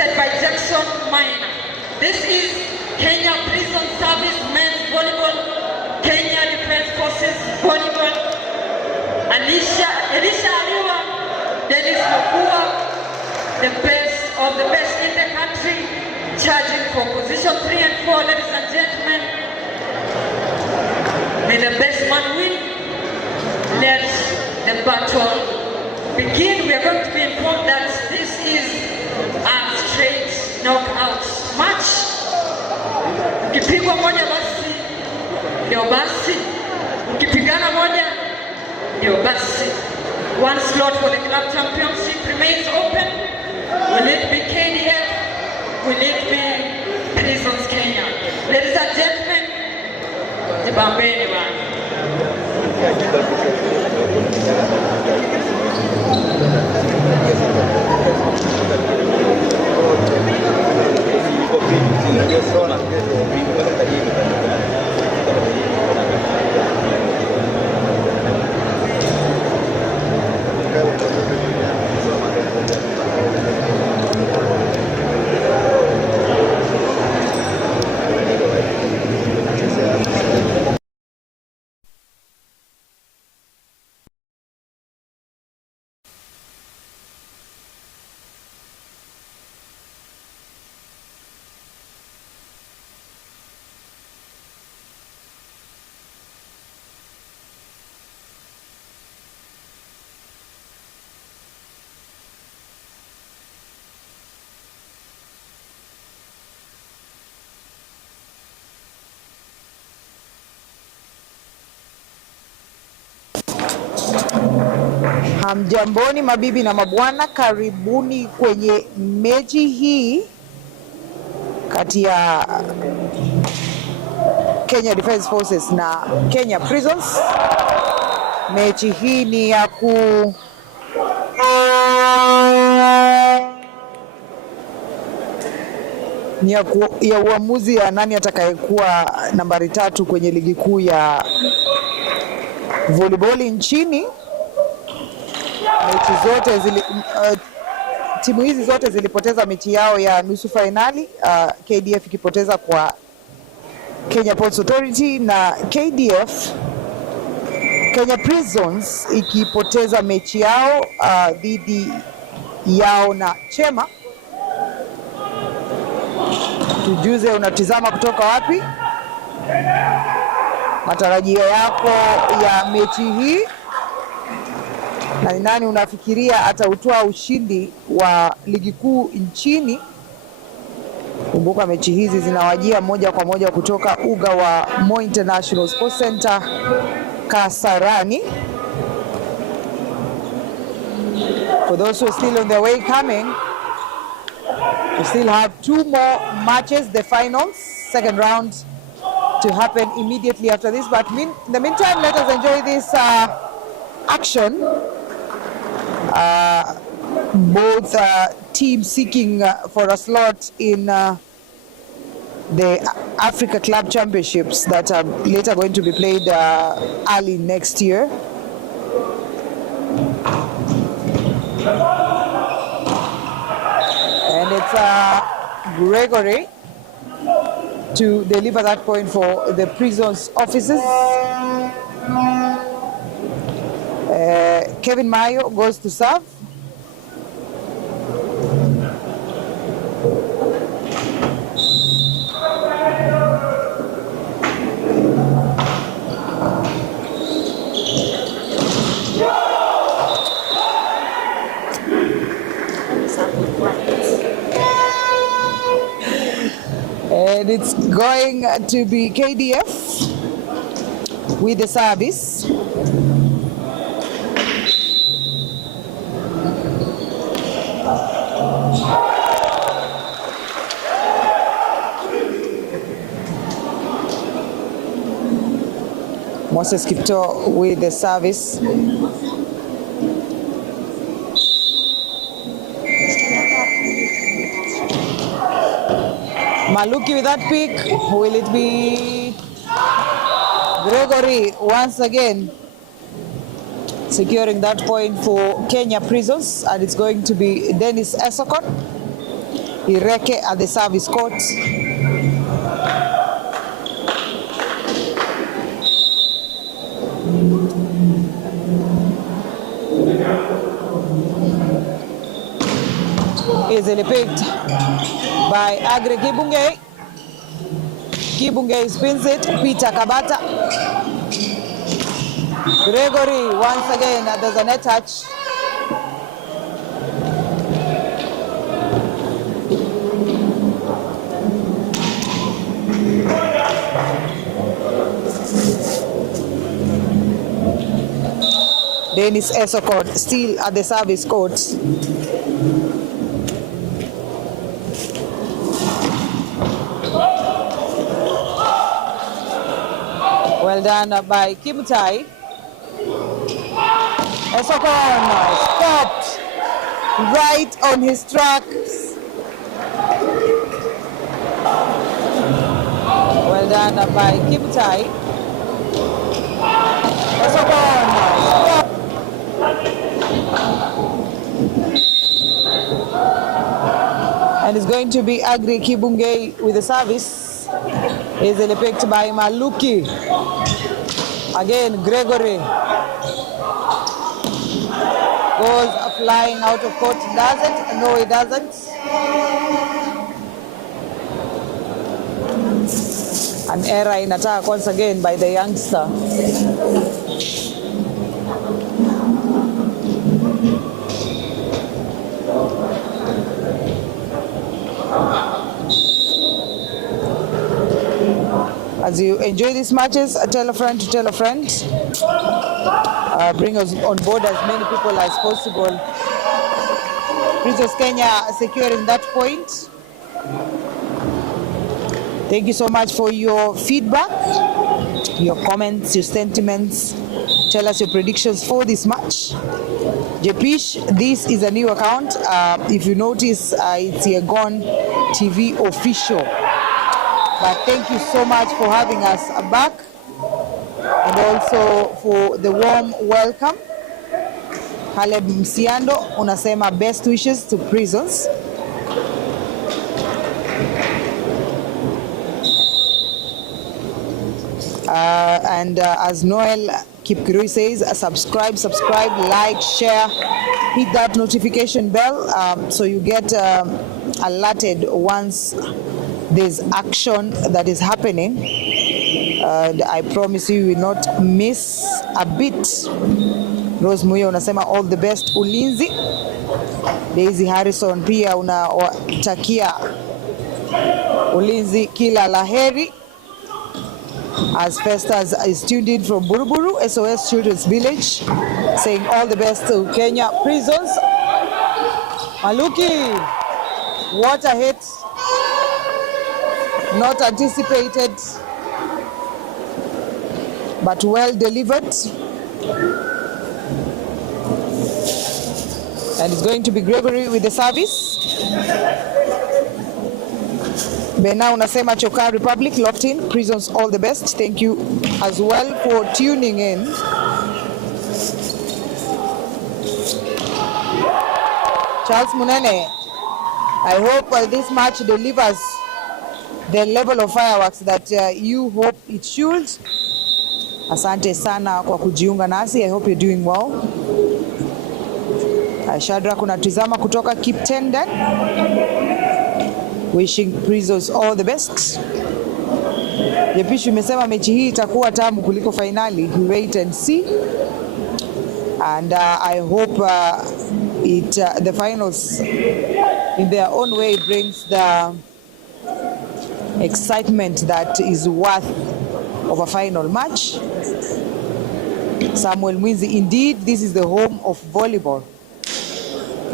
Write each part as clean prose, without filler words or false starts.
assisted by Jackson Minor. This is Kenya Prison Service Men's Volleyball, Kenya Defense Forces Volleyball, Elisha Aliwa, Dennis Mokua, the best of the best in the country, charging for position 3 and 4, ladies and gentlemen. May the best man win. Let the battle begin. We are going to be informed that this is a straight knockout match. Ukipigwa moja basi ndio basi, ukipigana moja ndio basi. One slot for the club championship remains open. Will it be KDF? Will it be Prisons Kenya? Ladies and gentlemen, jibambeni bwana. Hamjamboni mabibi na mabwana, karibuni kwenye mechi hii kati ya Kenya Defense Forces na Kenya Prisons. Mechi hii ni ya uamuzi ya nani atakayekuwa nambari 3 kwenye ligi kuu ya volleyball nchini. Mechi zote timu hizi zote zilipoteza mechi yao ya nusu finali, KDF ikipoteza kwa Kenya Ports Authority na Kenya Prisons ikipoteza mechi yao dhidi yao na Chema. Tujuze unatizama kutoka wapi? Matarajio yako ya mechi hii, na ni nani unafikiria atautoa ushindi wa ligi kuu nchini? Kumbuka mechi hizi zinawajia moja kwa moja kutoka uga wa Moi International Sports Center Kasarani. For those who are still on their way coming, we still have 2 more matches, the finals, second round, to happen immediately after this. But in the meantime, let us enjoy this action. Both teams seeking for a slot in the Africa Club Championships that are later going to be played early next year. And it's Gregory to deliver that point for the Prisons officers. Kevin Mayo goes to serve. And it's going to be KDF with the service. Moses Kipto with the service. Maluki with that pick. Will it be Gregory once again securing that point for Kenya Prisons? And it's going to be Dennis Esokot. Ireke at the service court. Easily picked by Agri Kibunge. Kibunge spins it. Peter Kabata. Gregory once again. There's a net touch. Dennis Esokot still at the service court. Well done by Kimutai. Esokon stopped right on his tracks. Well done by Kimutai. Esokon stopped. And it's going to be Agri Kibunge with the service. Easily picked by Maluki. Again, Gregory goes flying out of court. Does it? No, it doesn't. An error in attack once again by the youngster. As you enjoy these matches, tell a friend to tell a friend. Bring us on board as many people as possible. Prisons Kenya securing that point. Thank you so much for your feedback, your comments, your sentiments. Tell us your predictions for this match. Jepish, this is a new account. If you notice, it's Yegon TV official. But thank you so much for having us back, and also for the warm welcome. Caleb Msiando unasema best wishes to Prisons. As Noel Kipkirui says, subscribe, like, share, hit that notification bell so you get alerted once there's action that is happening. I promise you will not miss a bit. Rose Muyo unasema all the best ulinzi. Daisy Harrison pia unawatakia ulinzi kila laheri. As Festus is tuned in from Buruburu, SOS Children's Village, saying all the best to Kenya Prisons. Maluki, what a hit. Not anticipated, but well delivered. And it's going to be Gregory with the service. Bena unasema Choka Republic locked in. Prisons all the best. Thank you as well for tuning in. Charles Munene, I hope this match delivers the level of fireworks that you hope it should. Asante sana kwa kujiunga nasi. I hope you're doing well. Shadrack unatizama kutoka Kiptenden. Wishing Prisons all the best. Jepish umesema mechi hii itakuwa tamu kuliko finali. We wait and see. And I hope the finals in their own way brings the excitement that is worth of a final match. Samuel Mwinzi, indeed, this is the home of volleyball.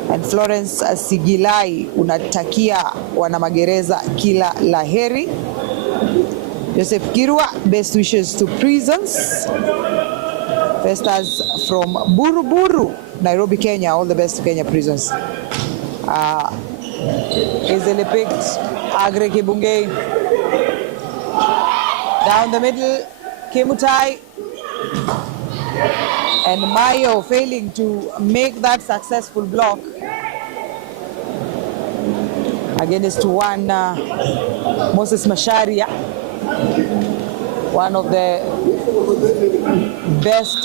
And Florence Sigilai unatakia wanamagereza kila laheri. Joseph Kirwa, best wishes to Prisons. Festas from Buruburu, Nairobi, Kenya, all the best to Kenya Prisons. Easily picked, Agri Kibunge. Down the middle, Kimutai. And Mayo failing to make that successful block. against one Moses Masharia, one of the best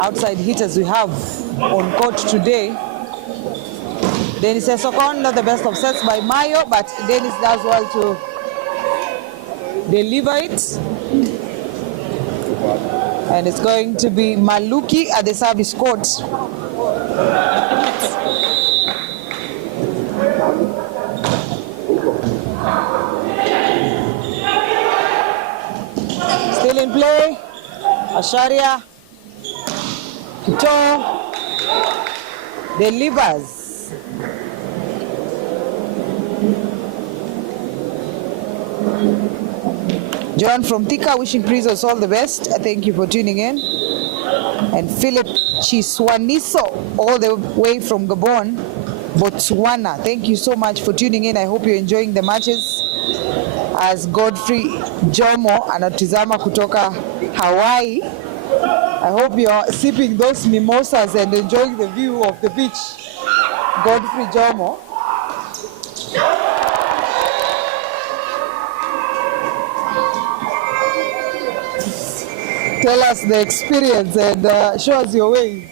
outside hitters we have on court today. Dennis Esokon, not the best of sets by Mayo, but Dennis does well to deliver it. And it's going to be Maluki at the service court. Still in play, Asharia, Kito, delivers. John from Thika wishing Prisons all the best. Thank you for tuning in. And Philip Chiswaniso all the way from Gabon, Botswana. Thank you so much for tuning in. I hope you're enjoying the matches. As Godfrey Jomo anatizama kutoka Hawaii. I hope you're sipping those mimosas and enjoying the view of the beach. Godfrey Jomo. Tell us the experience and show us your ways.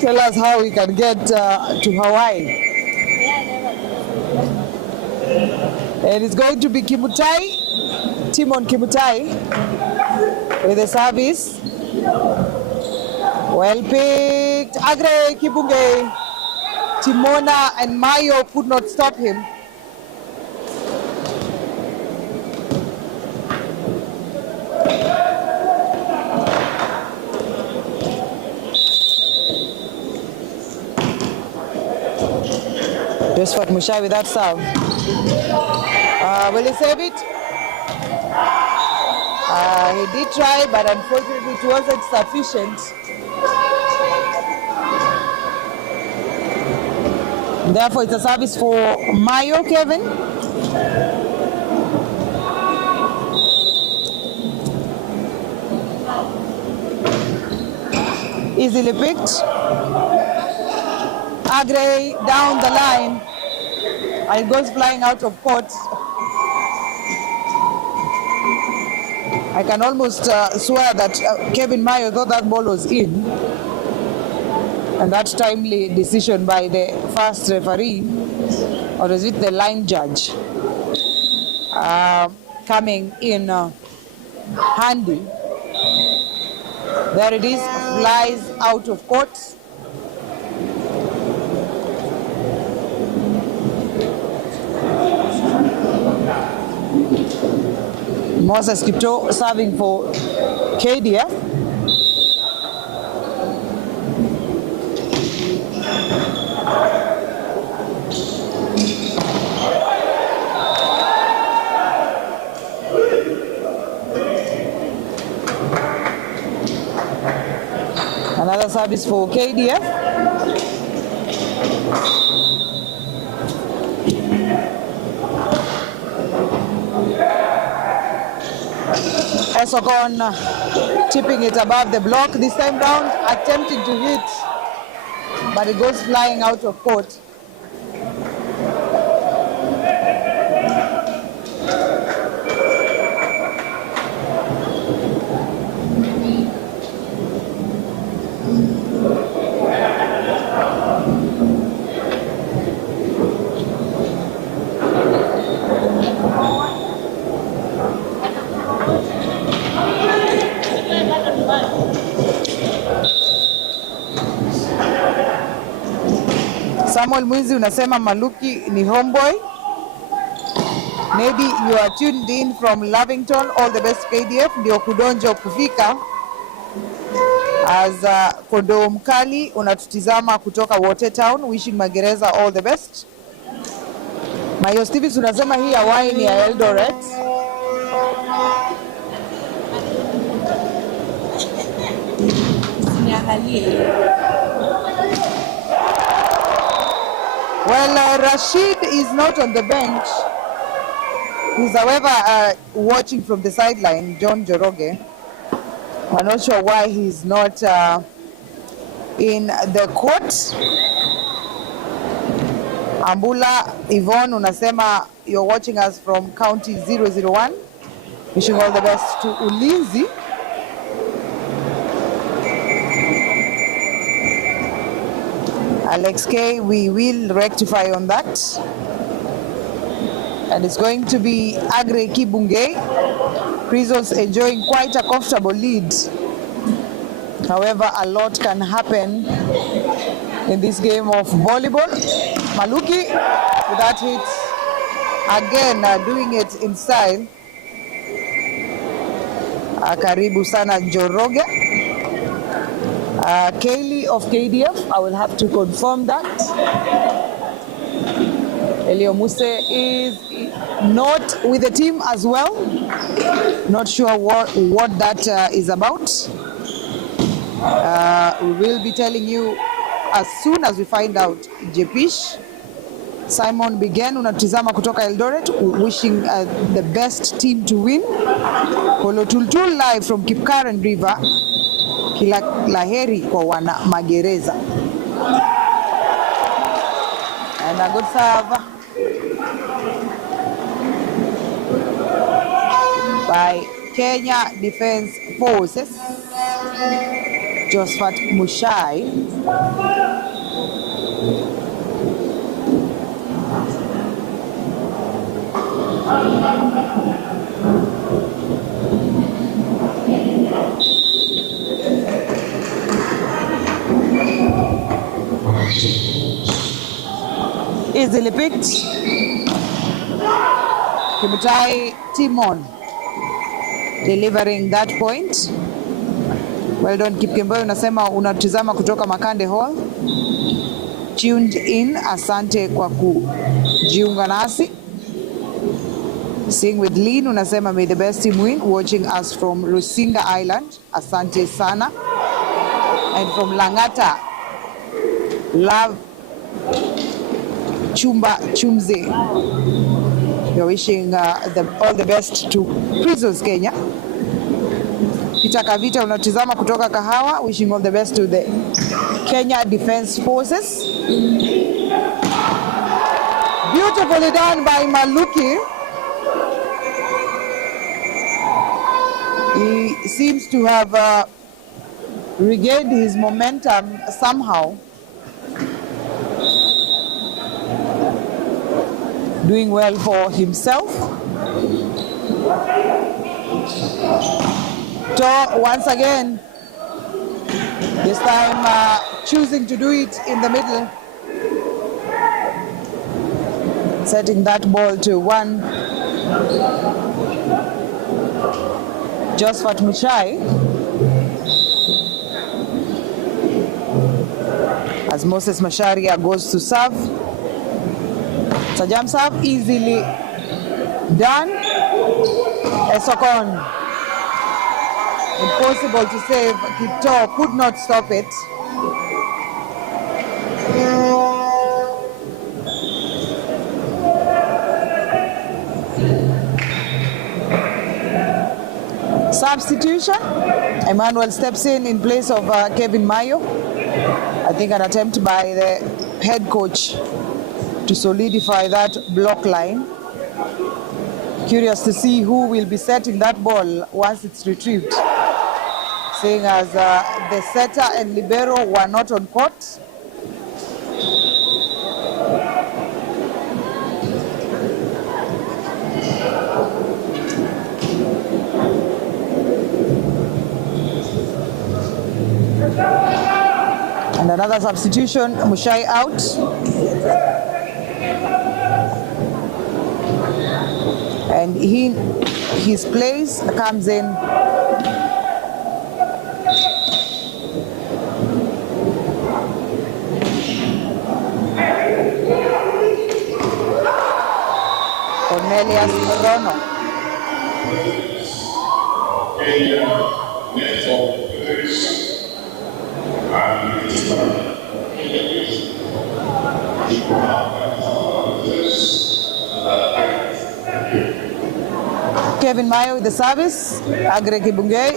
Tell us how we can get to Hawaii. And it's going to be Kimutai, Timon Kimutai with the service. Well picked. Agre Kibunge. Timona and Mayo could not stop him. Josephat Mushai with that serve. Will he save it? He did try, but unfortunately it wasn't sufficient. Therefore, it's a service for Mayo, Kevin. Easily picked. Agre down the line. And it goes flying out of court. I can almost swear that Kevin Mayo thought that ball was in. And that timely decision by the first referee, or is it the line judge, coming in handy. There it is, flies out of court. Moses Kipto serving for KDF. Another service for KDF. Esokon tipping it above the block. This time round, attempting to hit, but it goes flying out of court. Samuel Mwizi unasema Maluki ni homeboy. Maybe you are tuned in from Lavington. All the best KDF. Ndio kudonjo kufika. As Kondo Mkali unatutizama kutoka Watertown. Wishing Magereza all the best. Mayo Stevens unasema hii Hawaii ni ya Eldoret. Well, Rashid is not on the bench. He's, however, watching from the sideline, John Joroge. I'm not sure why he's not in the court. Ambula Yvonne unasema you're watching us from County 001. Wishing all the best to Ulinzi. Alex K, we will rectify on that. And it's going to be Agre Kibungei. Prisons enjoying quite a comfortable lead. However, a lot can happen in this game of volleyball. Maluki with that hit. Again, doing it in style. Karibu sana Njoroge. Kaylee of KDF, I will have to confirm that. Elio Muse is not with the team as well. Not sure what that is about. We will be telling you as soon as we find out. Jepish. Simon Bigen unatizama kutoka Eldoret, wishing the best team to win. Kolotultul live from Kipkaren River. Kila laheri kwa wana magereza. And a good serve by Kenya Defence Forces. Josephat Mushai. Easily picked. Kimutai Timon delivering that point. Well done Kipkemboi, unasema unatizama kutoka Makande Hall. Tuned in, asante kwa kujiunga nasi. Sing with Lean unasema may the best team win, watching us from Rusinga Island. Asante sana. And from Langata, love Chumba Chumze. You're wishing all the best to Prisons Kenya. Peter Kavita unatizama kutoka Kahawa, wishing all the best to the Kenya Defence Forces. Beautifully done by Maluki. He seems to have regained his momentum somehow. Doing well for himself. To once again, this time choosing to do it in the middle. Setting that ball to one. Josephat Mushai. As Moses Masharia goes to serve. Sajam serve easily done. Esokon. Impossible to save. Kipto could not stop it. Substitution. Emmanuel steps in place of Kevin Mayo. I think an attempt by the head coach to solidify that block line. Curious to see who will be setting that ball once it's retrieved. Seeing as the setter and libero were not on court. And another substitution, Mushai out. And his place comes in Cornelius Rono. Kevin Mayo with the service. Agre Kibungei.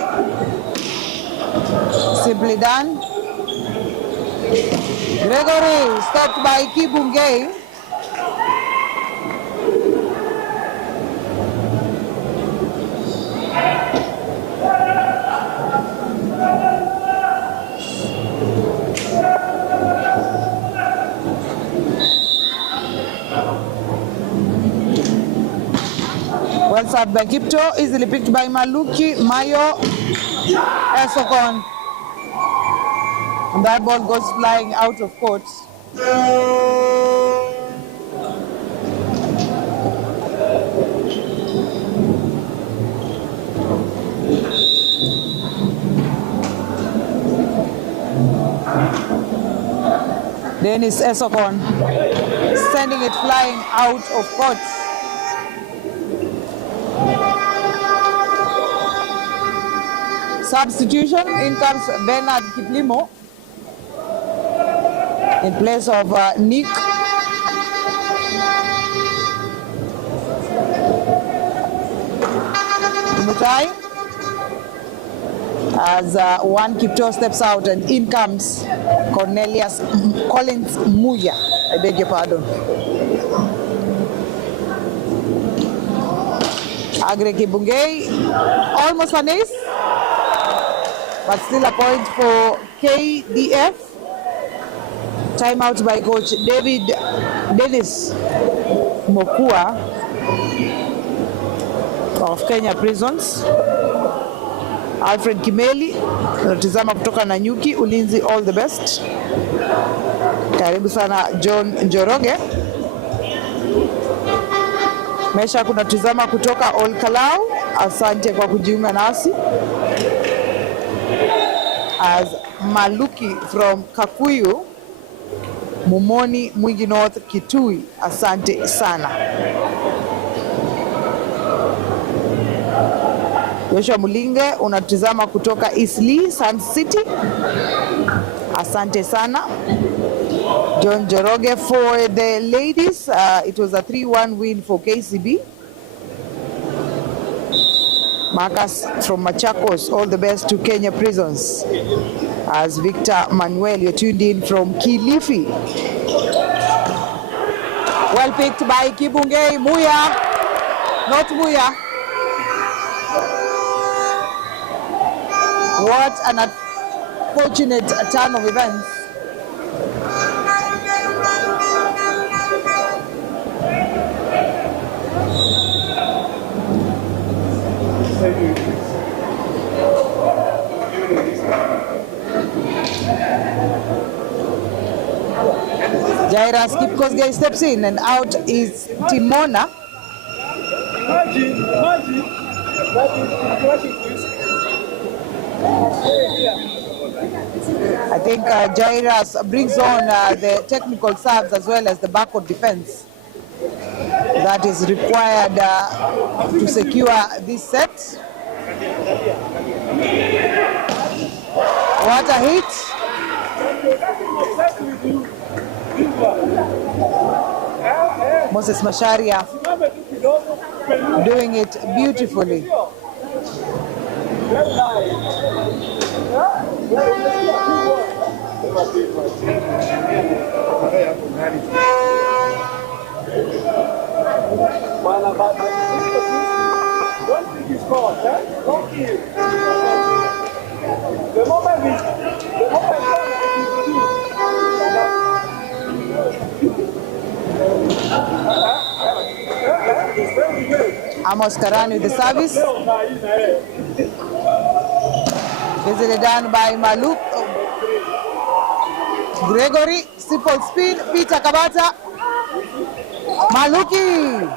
Simply done. Gregory stopped by Kibungei. served by Kipto, easily picked by Maluki, Mayo, Esokon. And that ball goes flying out of court. Dennis Esokon sending it flying out of court. Substitution, in comes Bernard Kiplimo in place of Nick. Mutai as one Kipto steps out and in comes Cornelius Collins Muya. I beg your pardon. Agre Kibungei, almost an ace, but still a point for KDF. Timeout by coach David Dennis Mokua of Kenya Prisons. Alfred Kimeli natizama kutoka Nanyuki. Ulinzi, all the best. Karibu sana John Njoroge. Mesha kunatizama kutoka Olkalau. Asante kwa kujiunga nasi. As Maluki from Kakuyu, Mumoni, Mwingi North, Kitui. Asante sana. Joshua Mulinge unatizama kutoka Eastleigh, Sun City. Asante sana. John Joroge for the ladies. It was a 3-1 win for KCB. Marcus from Machakos, all the best to Kenya Prisons. As Victor Manuel, you're tuned in from Kilifi. Well picked by Kibungei. Muya, not Muya. What an unfortunate turn of events. Jairus Kipkosgei steps in and out is Timona. I think Jairus brings on the technical serves as well as the backward defense that is required to secure this set. What a hit. Moses Masharia doing it beautifully. Amos Karani with the service. Easily done by Maluk. Gregory, simple spin, Peter Kabata. Maluki.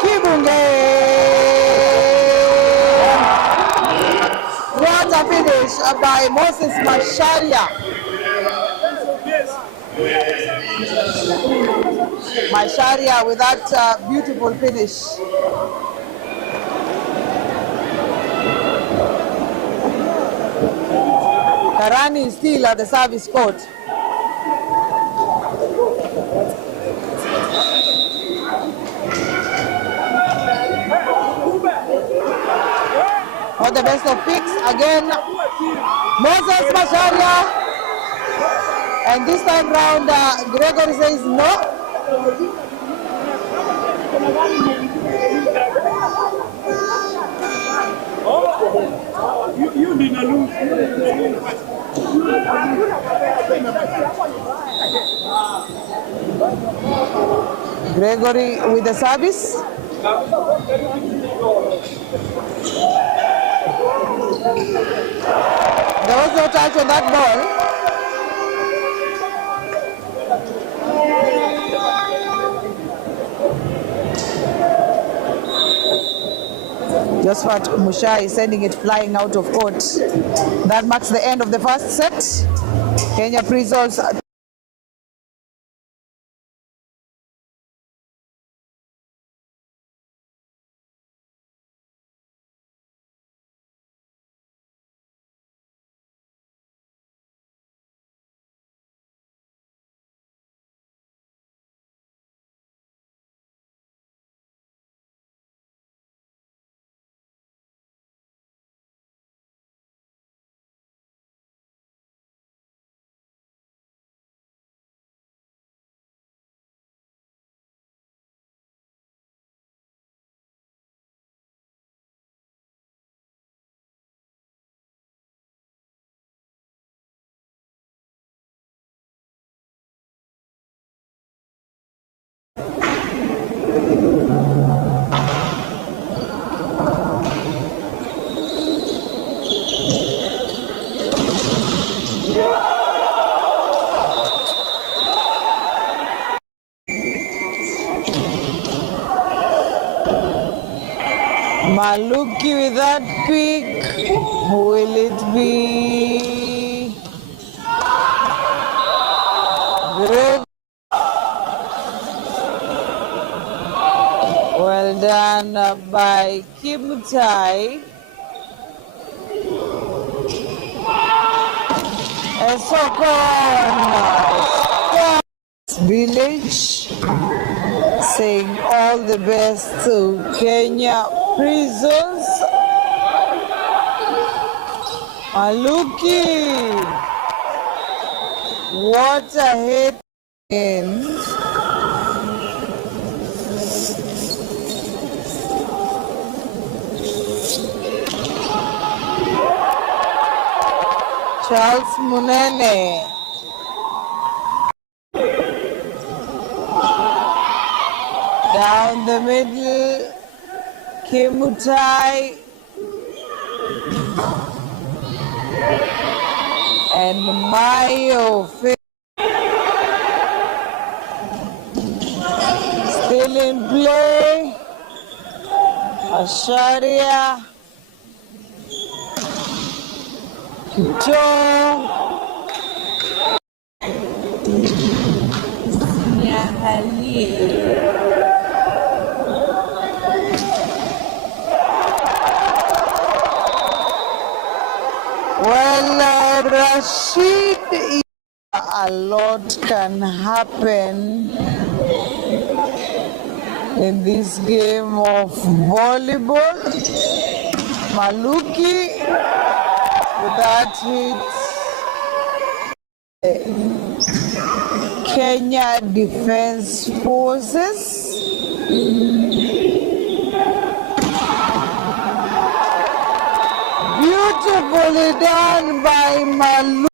Kibunge. What a finish by Moses Masharia. Masharia with that beautiful finish. Karani is still at the service court. For the best of picks again, Moses Masharia. And this time round, Gregory says no. You did not lose. Gregory with the service. There was no touch on that ball. Josephat Muchai sending it flying out of court. That marks the end of the first set. Kenya Prisons Maluki with that pick. Will it be Greg? Well done by Kimutai. Esokon Village saying all the best to Kenya Prisons. Maluki, what a hit in. Charles Munene. Down the middle, Kimutai. And Mayo still in play. Asharia. Kito. Well, Rashid, a lot can happen in this game of volleyball. Maluki with that hit. Kenya Defense Forces. Beautifully done by Maluki.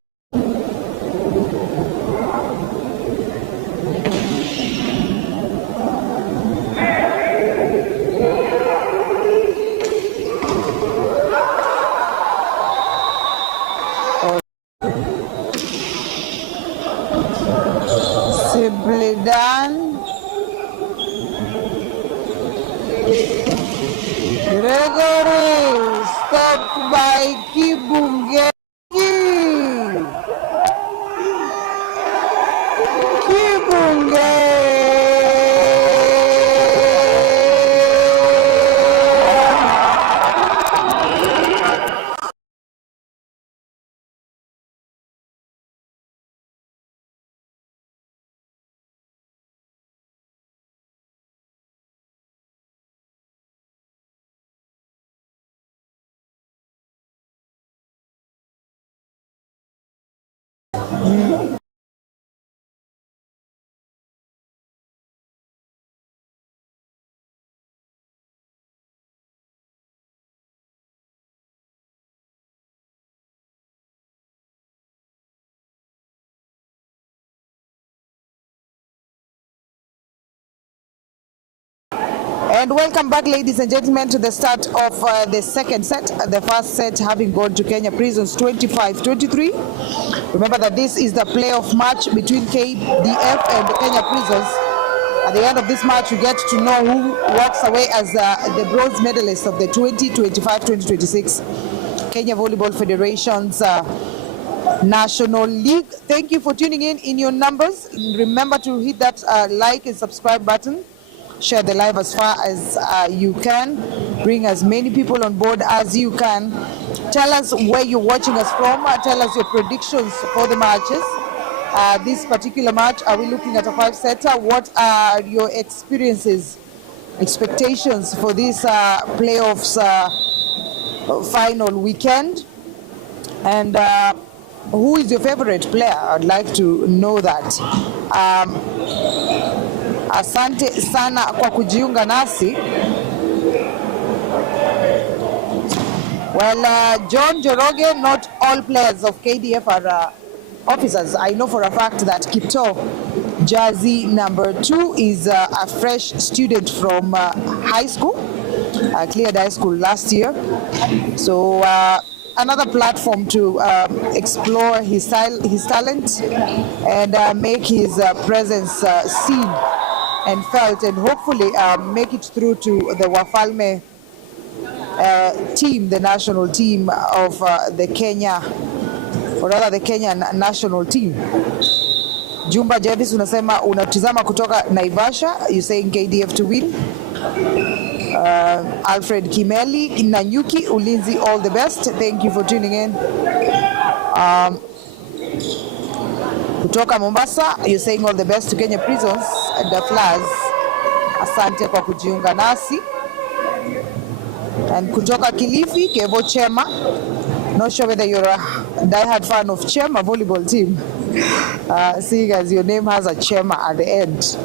Simply done. Gregory stopped by Kibunge. And welcome back, ladies and gentlemen, to the start of the second set. The first set having gone to Kenya Prisons 25-23. Remember that this is the playoff match between KDF and the Kenya Prisons. At the end of this match, you get to know who walks away as the bronze medalist of the 2025-2026 Kenya Volleyball Federation's National League. Thank you for tuning in your numbers. Remember to hit that like and subscribe button. Share the live as far as you can. Bring as many people on board as you can. Tell us where you're watching us from. Tell us your predictions for the matches. This particular match, are we looking at a 5-setter? What are your experiences, expectations for this playoffs final weekend? And who is your favorite player? I'd like to know that. Asante sana kwa kujiunga nasi. Well, John Joroge, not all players of KDF are officers. I know for a fact that Kipto, jersey number 2, is a fresh student from high school, cleared high school last year. So another platform to explore his talent and make his presence seen and felt, and hopefully make it through to the Wafalme team, the national team of the Kenya, or rather the Kenyan national team. Jumba Jevis unasema unatizama kutoka Naivasha, you saying KDF to win. Alfred Kimeli, Nanyuki, Ulinzi, all the best. Thank you for tuning in. Kutoka Mombasa, you're saying all the best to Kenya Prisons and the Flowers. Asante kwa kujiunga nasi. And kutoka Kilifi, Kevo Chema. Not sure whether you're a diehard fan of Chema volleyball team, seeing as your name has a Chema at the end.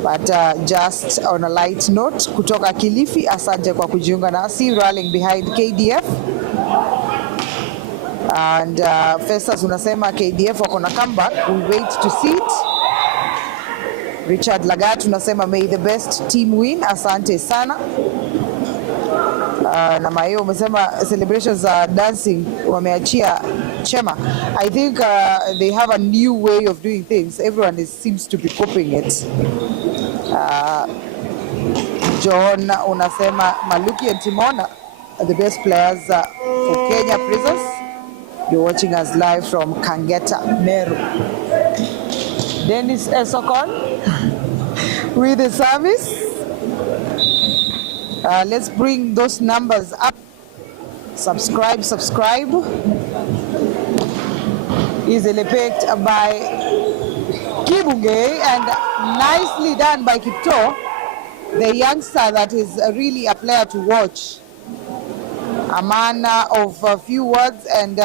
But just on a light note, kutoka Kilifi, asante kwa kujiunga nasi, rallying behind KDF. And Festus unasema KDF wako na comeback, we'll wait to see it. Richard Lagat unasema may the best team win, asante sana. Na Mayo umesema celebrations are dancing wameachia Chema. I think they have a new way of doing things. Everyone seems to be copying it. John unasema Maluki and Timona are the best players for Kenya Prisons. You're watching us live from Kangeta, Meru. Dennis Esokon with the service. Let's bring those numbers up. Subscribe. Easily picked by Kibunge and nicely done by Kipto, the youngster that is really a player to watch. A man of a few words and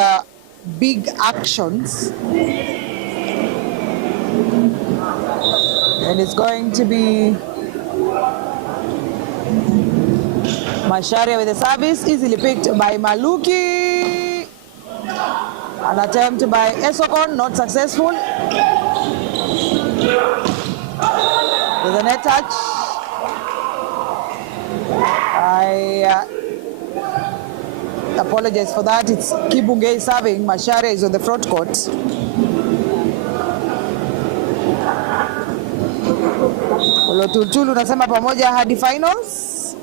big actions. And it's going to be Macharia with the service, easily picked by Maluki. An attempt by Esokon, not successful. With a net touch. I apologize for that. It's Kibunge serving. Macharia is on the front court. Olotultulu unasema pamoja hadi finals.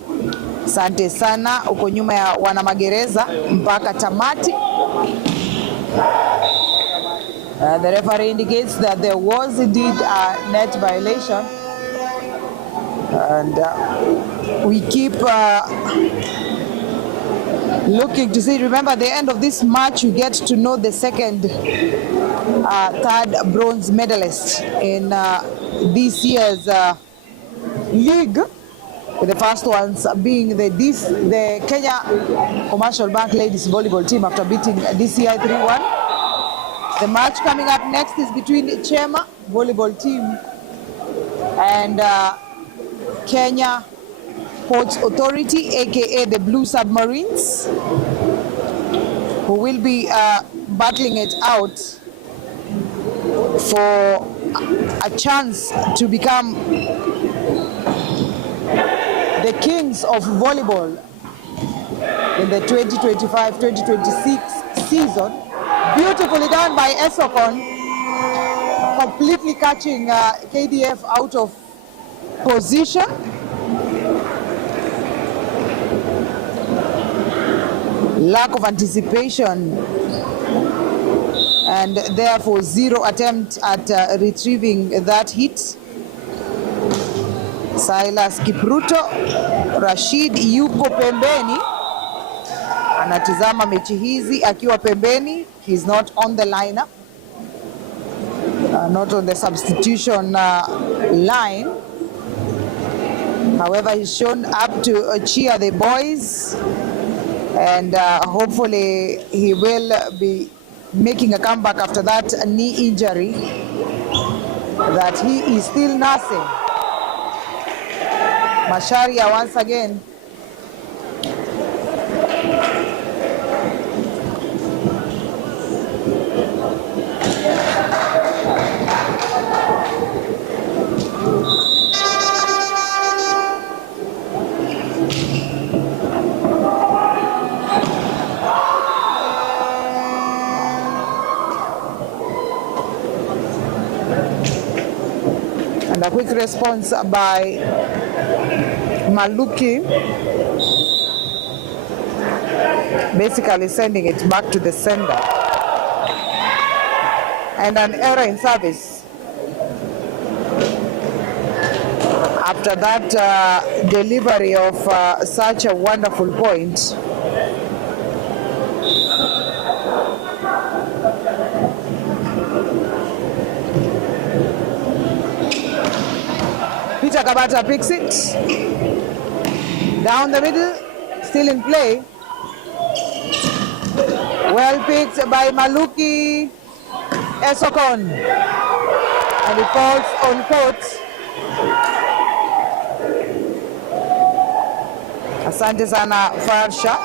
Asante sana, uko nyuma ya wana magereza mpaka tamati. The referee indicates that there was indeed a net violation, and we keep looking to see. Remember, at the end of this match, you get to know the second, third bronze medalist in this year's league. With the first ones being the Kenya Commercial Bank Ladies Volleyball team after beating DCI 3-1. The match coming up next is between Chema Volleyball team and Kenya Ports Authority, aka the Blue Submarines, who will be battling it out for a chance to become the kings of volleyball in the 2025-2026 season. Beautifully done by Esokon, completely catching KDF out of position. Lack of anticipation, and therefore zero attempt at retrieving that hit. Silas Kipruto, Rashid yuko pembeni, anatizama mechi hizi akiwa pembeni. He's not on the lineup, not on the substitution line. However, he's shown up to cheer the boys, and hopefully he will be making a comeback after that knee injury that he is still nursing. Macharia once again. And a quick response by Maluki, basically sending it back to the sender. And an error in service. After that delivery of such a wonderful point. Peter Kabata picks it. Down the middle, still in play. Well picked by Maluki Esokon. And it falls on court. Asante sana Farsha.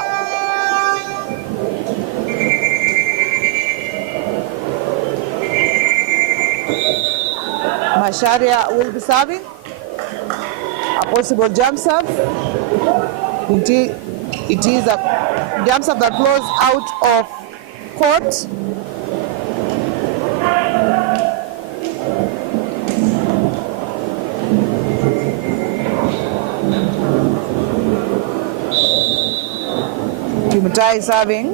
Macharia will be serving. A possible jump serve. It is a jump serve that flows out of court. Kimutai serving.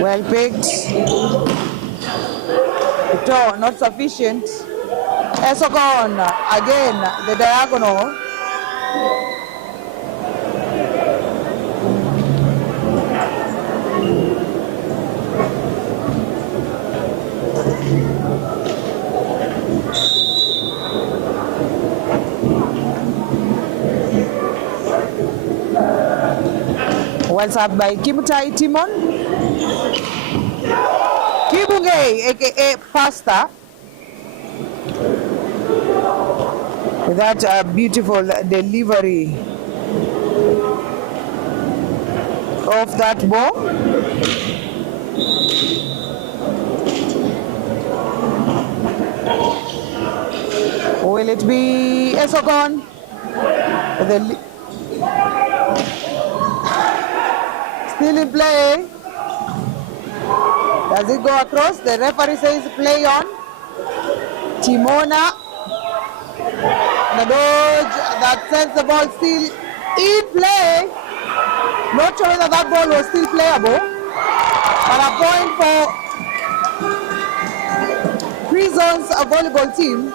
Well picked. Ito, not sufficient. Esokon, again, the diagonal. What's up by Kimutai Timon? Kibunge, aka Pasta, with that beautiful delivery of that ball. Will it be Esokon? Still in play. Does it go across? The referee says play on. Timona. The dodge that sends the ball still in play. Not sure whether that ball was still playable. But a point for Prison's volleyball team.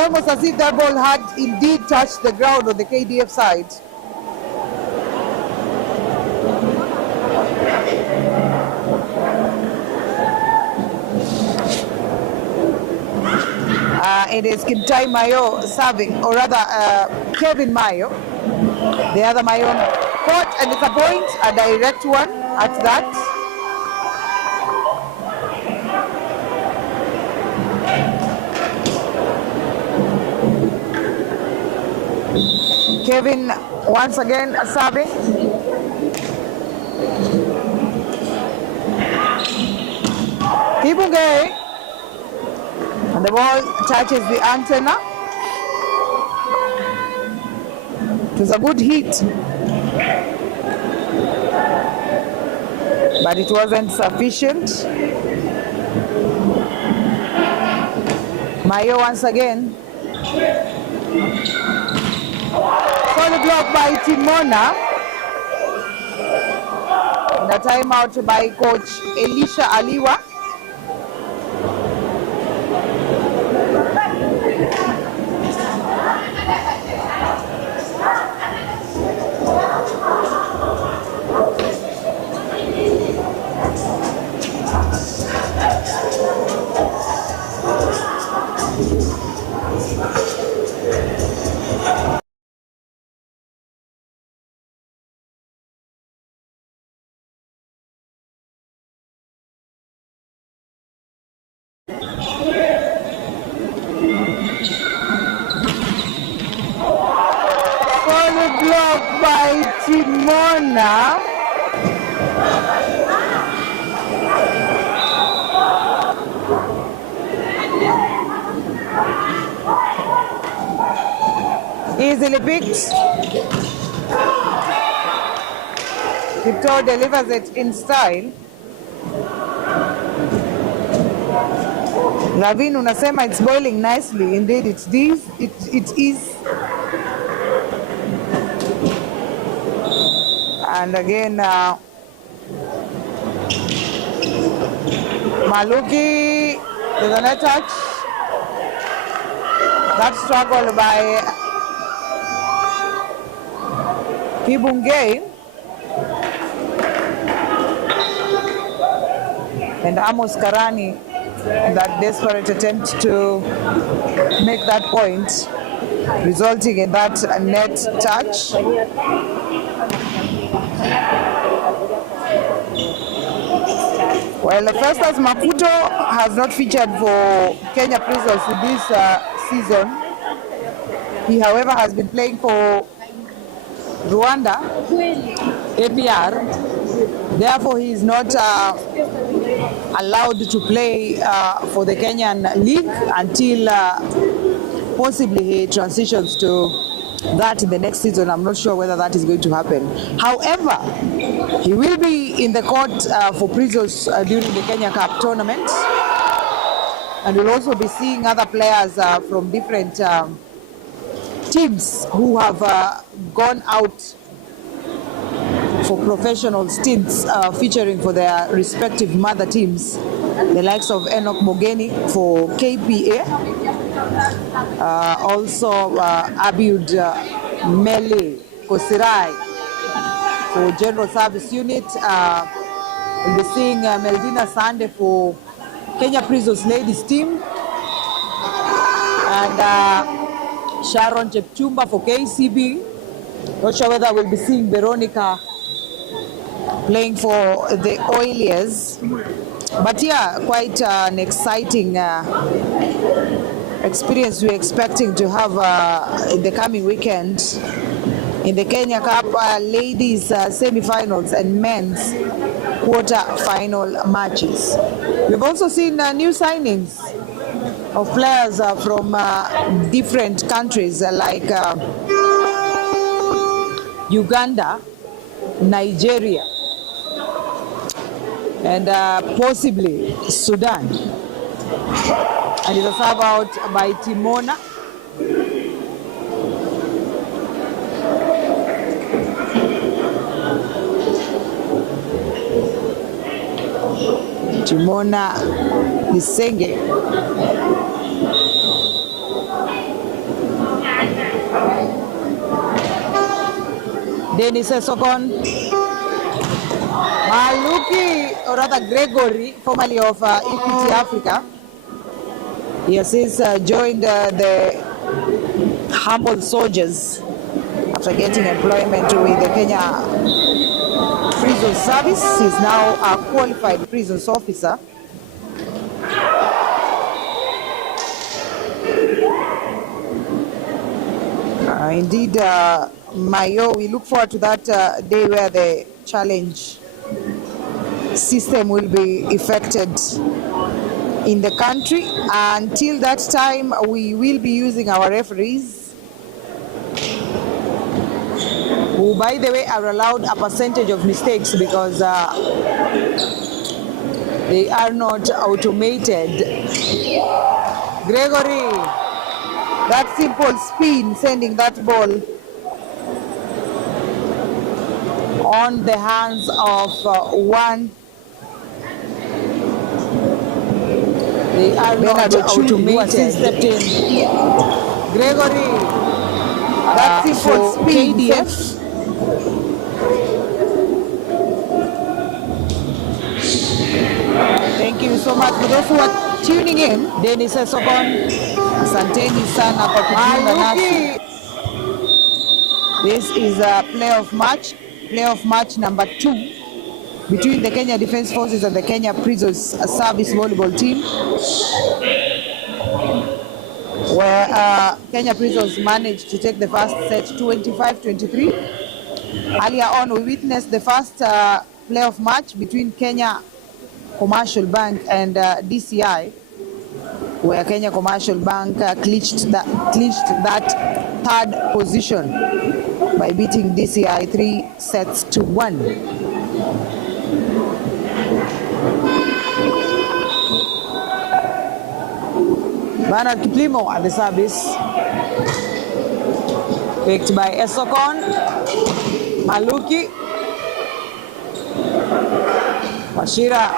Almost as if that ball had indeed touched the ground on the KDF side. It is Kimtai Mayo serving, or rather Kevin Mayo. The other Mayo caught, and it's a point, a direct one at that. Kevin once again serving. Kibunge. And the ball touches the antenna. It was a good hit, but it wasn't sufficient. Mayo once again. Solid block by Timona. And a timeout by coach Elisha Aliwa. Solid block by Timona. Easily picked. Victor delivers it in style. Ravin unasema it's boiling nicely. Indeed, it is. And again, Maluki with a net touch. That struggle by Kibungei. And Amos Karani, that desperate attempt to make that point, resulting in that net touch. Well, Festus Maputo has not featured for Kenya Prisons this season. He, however, has been playing for Rwanda, APR. Therefore, he is not allowed to play for the Kenyan League until possibly he transitions to that in the next season. I'm not sure whether that is going to happen. However, he will be in the court for Prisons during the Kenya Cup tournament, and we'll also be seeing other players from different teams who have gone out for professional stints featuring for their respective mother teams, the likes of Enoch Mogeni for KPA, also Abiud Mele Kosirai for General Service Unit. We'll be seeing Meldina Sande for Kenya Prisons Ladies team, and Sharon Chepchumba for KCB. Not sure whether we'll be seeing Veronica playing for the Oilers. But yeah, quite an exciting experience we're expecting to have in the coming weekend in the Kenya Cup ladies semi-finals and men's quarter-final matches. We've also seen new signings of players from different countries like Uganda, Nigeria, and possibly Sudan. And it's a serve out by Timona. Timona Lisenge. Dennis Esokon. Maluki, or rather Gregory, formerly of Equity Africa. He has since joined the Humble Soldiers after getting employment with the Kenya Prison Service. He's now a qualified prisons officer. Indeed, Mayo, we look forward to that day where the challenge system will be effected in the country. Until that time, we will be using our referees, who, by the way, are allowed a percentage of mistakes because they are not automated. Gregory, that simple spin, sending that ball on the hands of one. They are not automated. Stepped in. Gregory, that simple spin. KDF. Thank you so much for those who are tuning in. Dennis Esokon, asanteni sana kwa kujiunga nasi. This is a playoff match number 2 between the Kenya Defence Forces and the Kenya Prisons Service Volleyball team, where Kenya Prisons managed to take the first set 25-23. Earlier on, we witnessed the first playoff match between Kenya Commercial Bank and DCI, where Kenya Commercial Bank clinched that third position by beating DCI 3-1. Bernard Kiplimo at the service, picked by Esokon. Maluki, Wachira,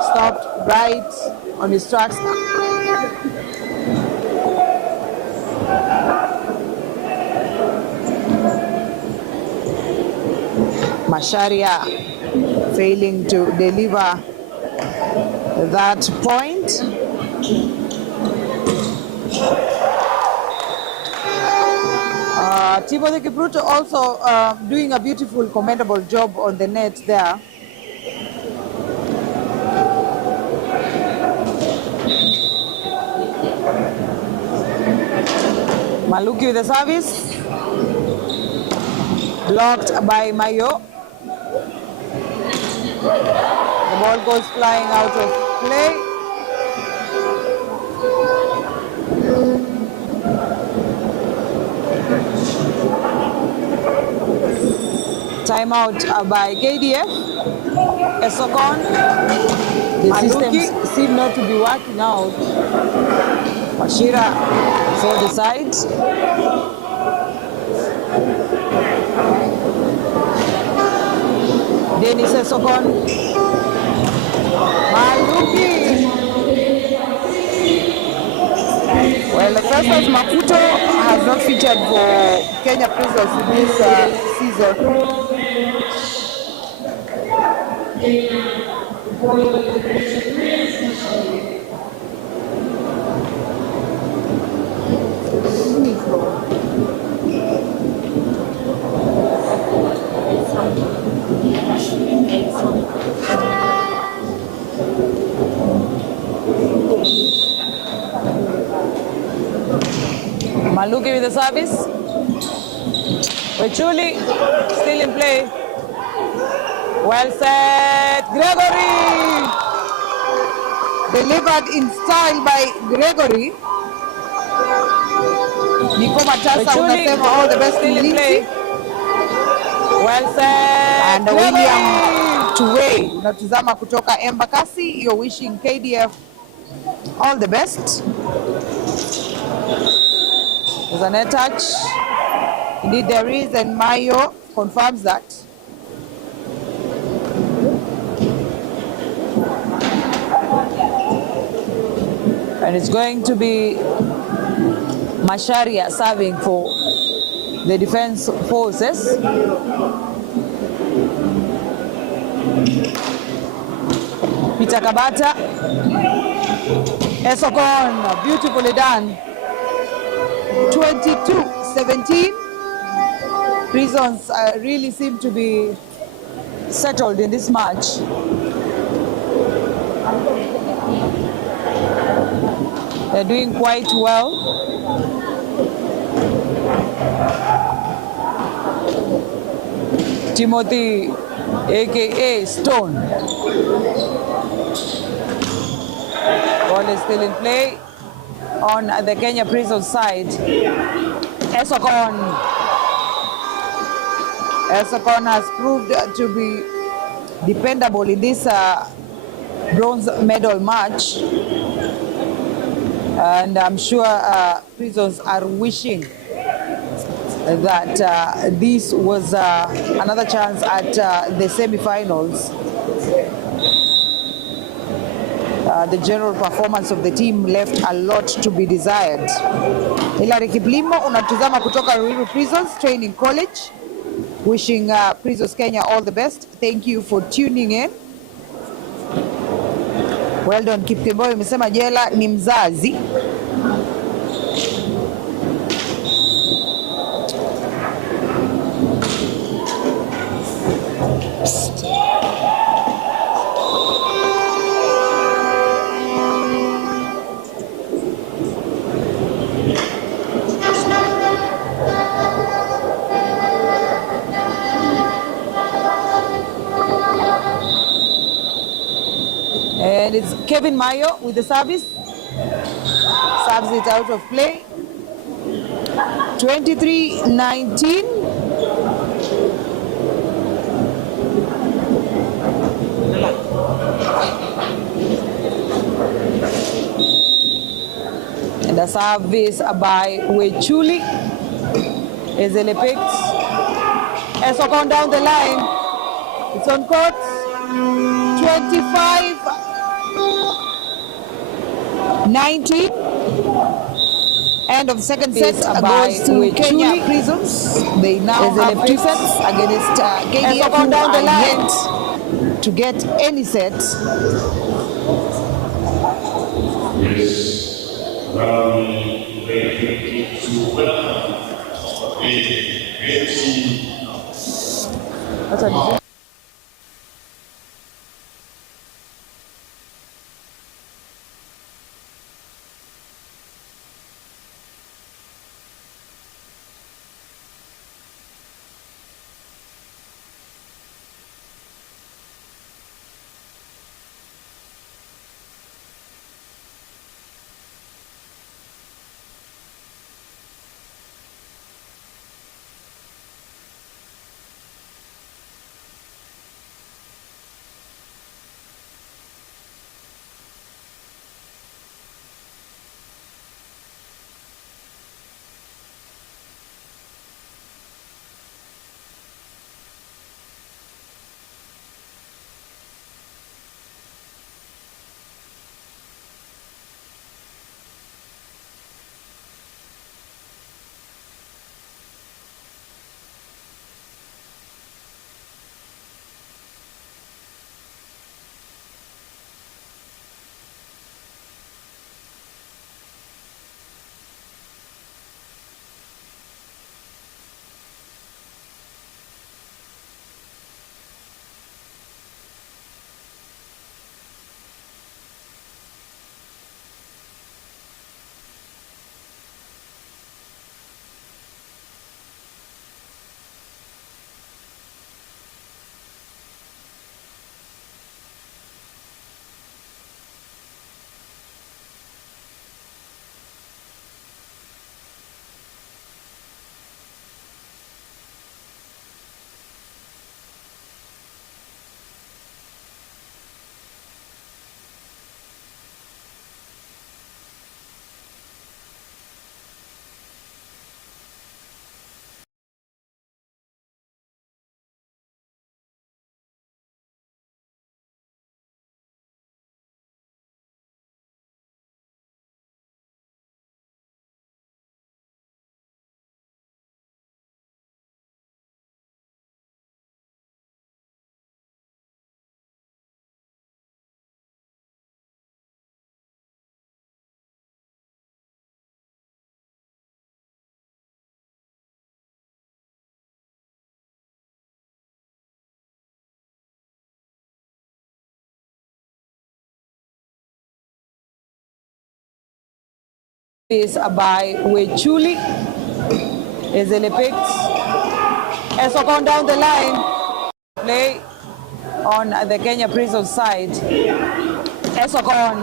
stopped right on his tracks. Macharia failing to deliver that point. Timothy Kipruto also doing a beautiful, commendable job on the net there. Maluki with the service, blocked by Mayo. The ball goes flying out of play. Timeout by KDF. Esokon. The systems seem not to be working out. Wachira for the side. Dennis Esokon. Maluki. Well, the first one, Maputo has not featured for Kenya Prisons this season. Maluki with the service. Wechuli still in play. Well set. Gregory! Delivered in style by Gregory. Niko Matasa unasema all the best in play. Well set. And William Tuwei unatuzama kutoka Embakasi. You're wishing KDF all the best. There's a net touch. Indeed there is, and Mayo confirms that. And it's going to be Macharia serving for the defense forces. Peter Kabata. Esokon, beautifully done. 22-17. Prisons really seem to be settled in this match. They're doing quite well. Timothy, aka Stone, Ball is still in play on the Kenya Prison side. Esokon has proved to be dependable in this bronze medal match, and I'm sure Prisons are wishing that this was another chance at the semi-finals. The general performance of the team left a lot to be desired. Hilary Kiplimo unatuzama kutoka Ruiru Prisons Training College, wishing Prisons Kenya all the best. Thank you for tuning in. Well done Kipkemboi, umesema jela ni mzazi. And it's Kevin Mayo with the service. Serves it out of play. 23-19. And the service by Wechuli. Ezele picks. Esokon down the line. It's on court. 25-19. End of the second set goes to Kenya Prisons. They now have 2 sets against KDF, who down the line yet to get any set. Yes. Is by Wechuli. Ezele picks. Esokon down the line. Play. on the Kenya Prison side. Esokon.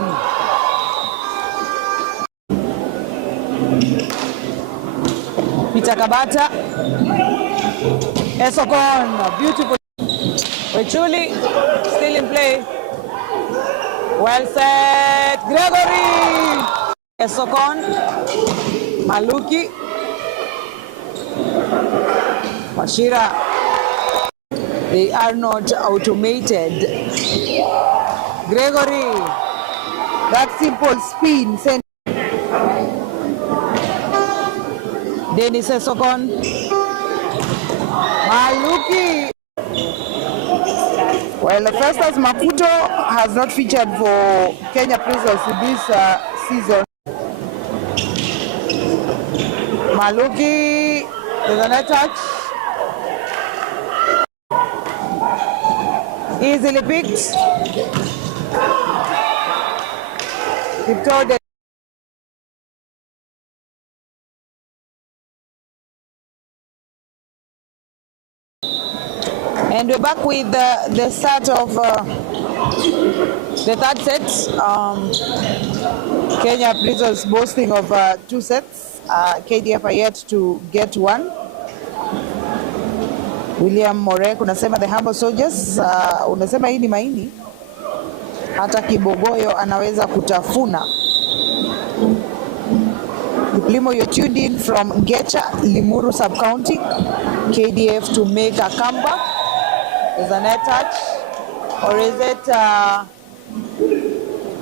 Peter Kabata. Esokon. Beautiful. Wechuli still in play. Well set. Gregory. Esokon. Maluki. Wachira. They are not automated. Gregory. That simple spin sent Dennis Esokon. Maluki. Well, Festus Makuto has not featured for Kenya Prisons this season. Maluki with a net touch. Easily picked. Kiptoo. And we're back with the start of the third set. Kenya Prisons boasting of 2 sets. KDF are yet to get one. William Morek unasema the Humble Soldiers, unasema hii ni maini, hata kibogoyo anaweza kutafuna. Kiplimo, you're tuned in from Gecha, Limuru Sub-County. KDF to make a comeback. Is a net touch, or is it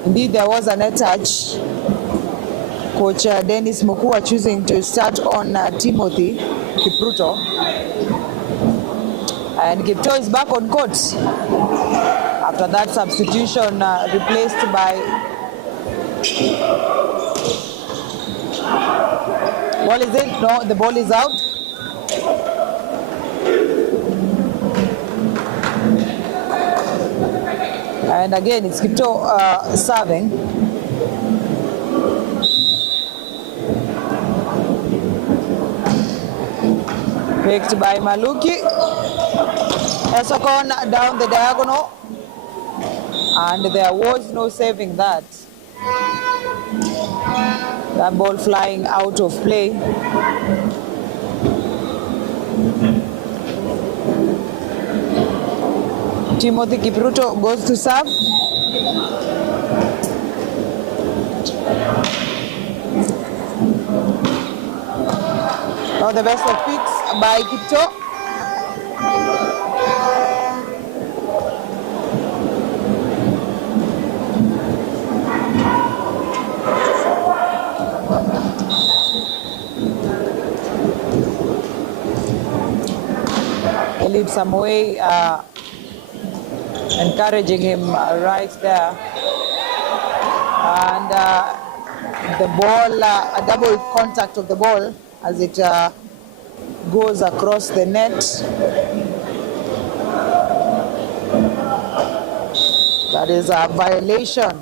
indeed there was a net touch? Coach Dennis Mukua choosing to start on Timothy Kipruto, and Kiptoo is back on court after that substitution, replaced by ball. Is it? No, the ball is out. And again, it's Kiptoo serving. Picked by Maluki. Esokon down the diagonal. And there was no saving that. That ball flying out of play. Timothy Kipruto goes to serve. Now the best of picks by Kiptoo. Elid Samoei encouraging him right there, and the ball, a double contact of the ball as it goes across the net. That is a violation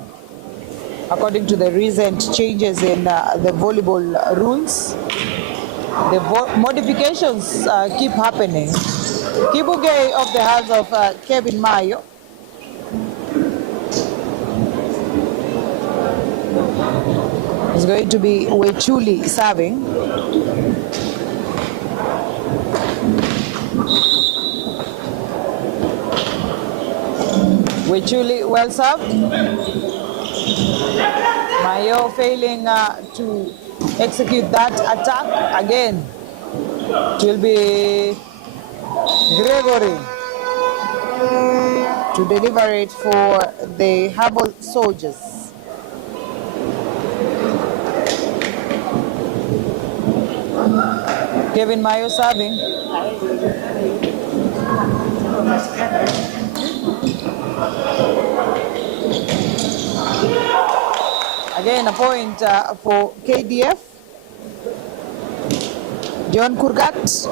according to the recent changes in the volleyball rules. The modifications keep happening. Kibuge off the hands of Kevin Mayo. It's going to be Wechuli serving. Wechuli well served. Mayo failing to execute that attack again. It will be Gregory to deliver it for the Humble Soldiers. Kevin Mayo serving. Again, a point for KDF. John Kurgat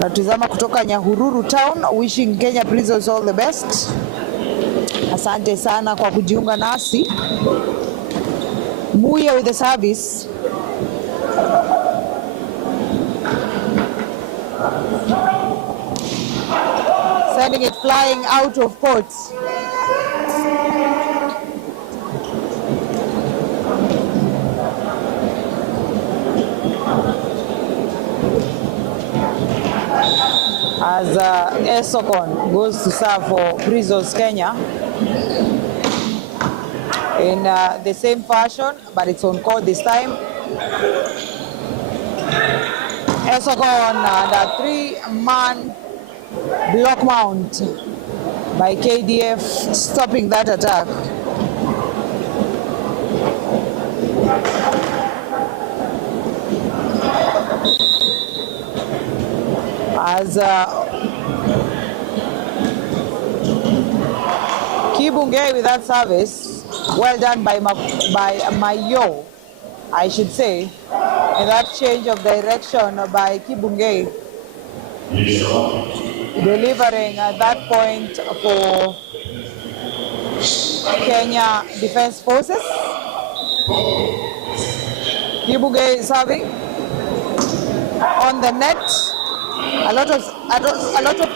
natizama kutoka Nyahururu Town, wishing Kenya Prisons all the best. Asante sana kwa kujiunga nasi. Muya with the service. sending it flying out of court. As Esokon goes to serve for Prisons Kenya in the same fashion, but it's on court this time. Esokon and a 3-man block mount by KDF stopping that attack. As Kibungei with that service, well done by Mayo, I should say, and that change of direction by Kibungei, delivering at that point for Kenya Defense Forces. Kibungei serving on the net. A lot of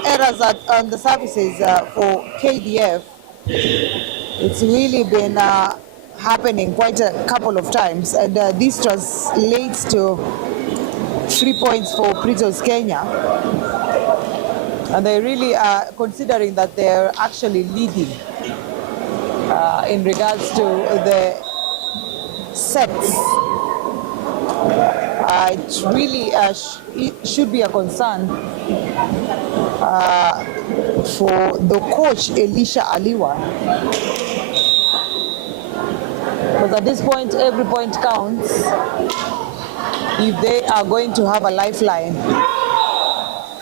errors on the services for KDF. It's really been happening quite a couple of times, and this translates to 3 points for Prisons Kenya. And they really are considering that they're actually leading in regards to the sets. It really it should be a concern for the coach Elisha Aliwa, because at this point every point counts. If they are going to have a lifeline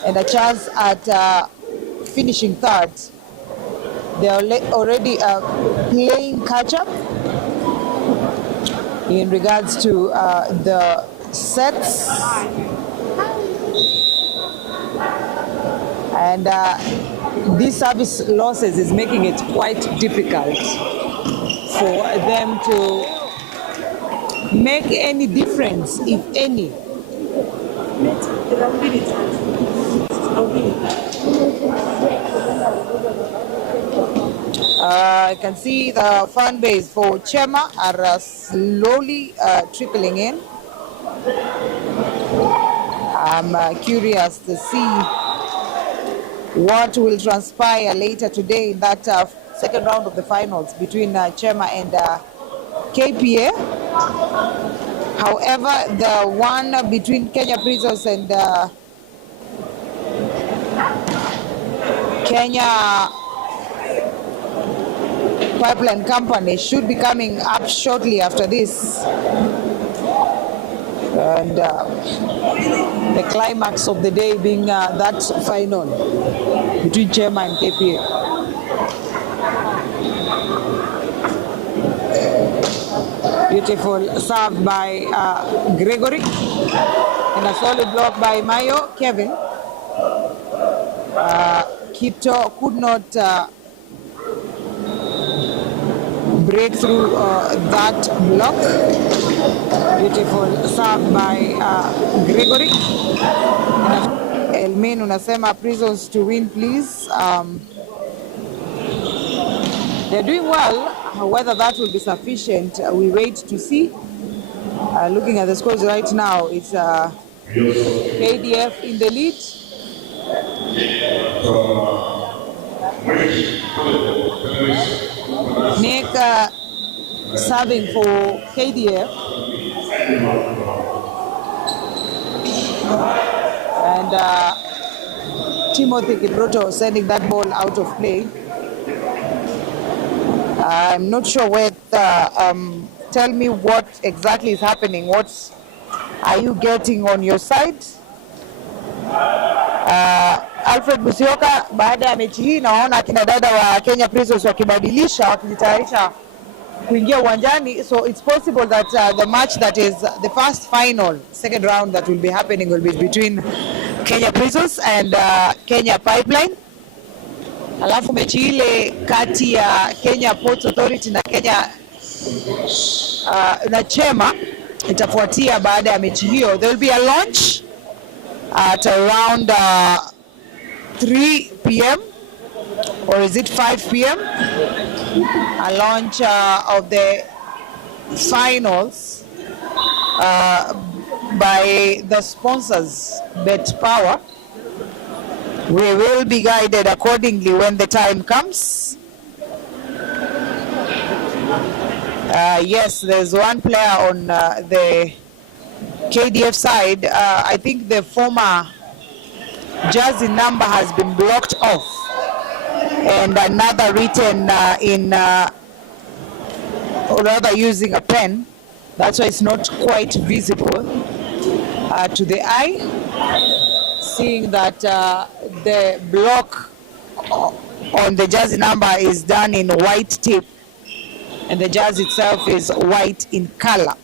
and a chance at finishing third, they are already playing catch up in regards to the sets, and these service losses is making it quite difficult for them to make any difference, if any. I can see the fan base for Chema are slowly trickling in. I'm curious to see what will transpire later today in that second round of the finals between Chema and KPA. However, the one between Kenya Prisons and Kenya Pipeline Company should be coming up shortly after this. And the climax of the day being that final between Chema and KPA. Beautiful serve by Gregory and a solid block by Mayo. Kevin Kito could not break through that block. Beautiful serve by Gregory. Elmin unasema Prisons to win, please. They're doing well. Whether that will be sufficient, we wait to see. Looking at the scores right now, it's KDF in the lead. Nick serving for KDF. And Timothy Kidroto sending that ball out of play. I'm not sure whether, tell me what exactly is happening. What are you getting on your side? Alfred Musyoka, baada ya mechi hii naona akina dada wa Kenya Prisons wakibadilisha, wakijitayarisha kuingia uwanjani. So it's possible that the match that is the first final, second round that will be happening will be between Kenya Prisons and Kenya Pipeline. Alafu mechi ile kati ya Kenya Ports Authority na Kenya na Chema itafuatia baada ya mechi hiyo. There will be a launch at around 3 p.m. or is it 5 p.m.? A launch of the finals by the sponsors, Bet Power. We will be guided accordingly when the time comes. Yes, there's one player on the KDF side. I think the former jersey number has been blocked off, and another written or rather using a pen. That's why it's not quite visible to the eye. Seeing that the block on the jersey number is done in white tape, and the jersey itself is white in color.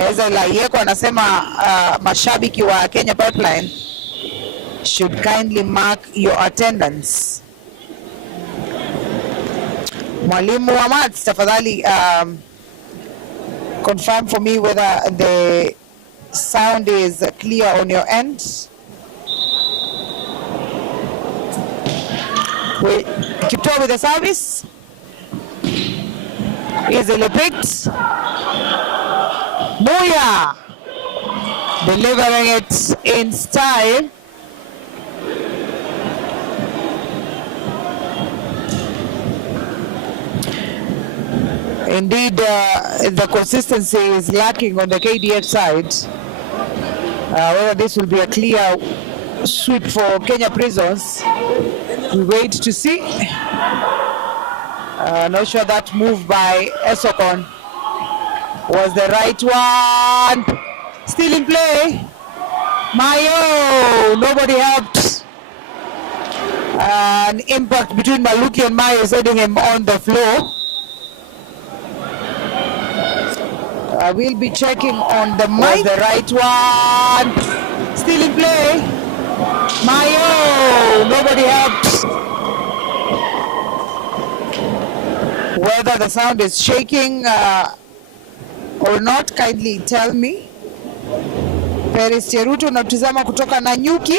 Ezra Yeko anasema mashabiki wa Kenya Pipeline should kindly mark your attendance. Mwalimu wa maths, tafadhali confirm for me whether the sound is clear on your end. Kipto with the service. Easily picked. Muya delivering it in style. Indeed, the consistency is lacking on the KDF side. Whether this will be a clear sweep for Kenya Prisons, we wait to see. Not sure that move by Esokon was the right one. Still in play. Mayo, nobody helped. An impact between Maluki and Mayo, setting him on the floor. We'll be checking on the mic. The right one. Still in play. Mayo, nobody helped. Whether the sound is shaking or not, kindly tell me. Peris Cheruto natuzama kutoka Nanyuki.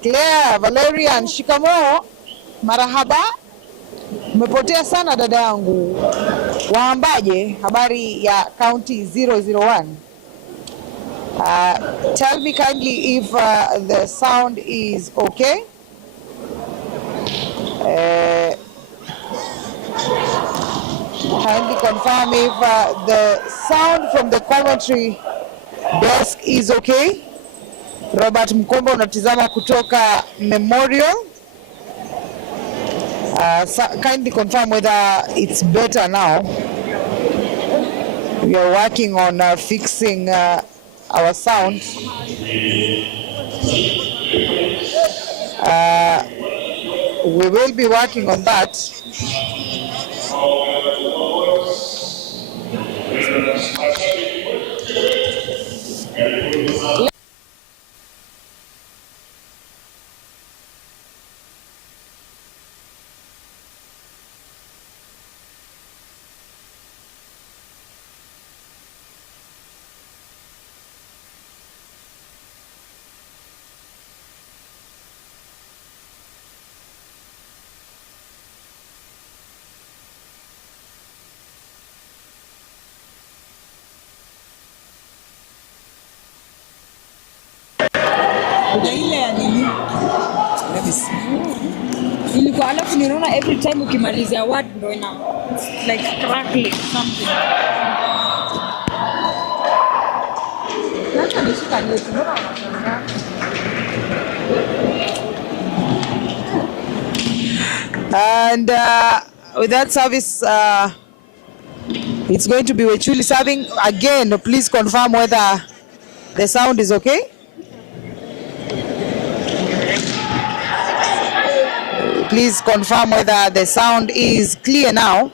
Claire Valerian, shikamoo, marahaba. Umepotea sana dada yangu. Waambaje habari ya County 001? Tell me kindly if the sound is okay. Kindly confirm if the sound from the commentary desk is okay. Robert Mkombo unatizama kutoka Memorial. Kindly confirm whether it's better now. We are working on fixing our sound. We will be working on that. Kuna ile ya nini? Let me see. Ilikuwa alafu ninaona every time ukimalizia word ndo ina like crackling something. Acha nishika neti, mbona wanashangaa? And with that service, it's going to be Wechuli serving. Again, please confirm whether the sound is okay. Please confirm whether the sound is clear now.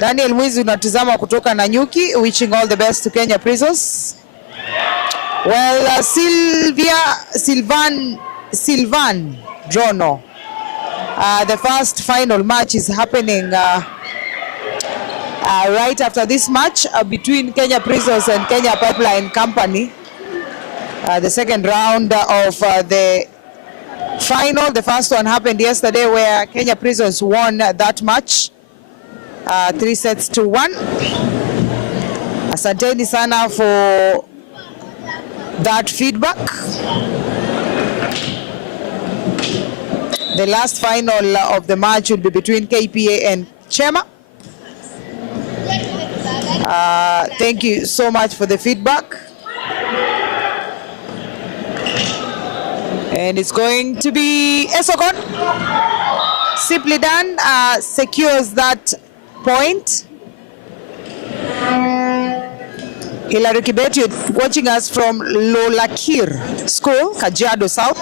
Daniel Mwizi unatizama kutoka Nanyuki, wishing all the best to Kenya Prisons. Well, Sylvan Drono. The first final match is happening right after this match between Kenya Prisons and Kenya Pipeline Company. The second round of the final. The first one happened yesterday where Kenya Prisons won that match 3-1. Asanteni sana for that feedback. The last final of the match will be between KPA and Chema. Thank you so much for the feedback. And it's going to be Esokon. Simply done, secures that point. Hilary Kibet, you're watching us from Lolakir School, Kajiado South.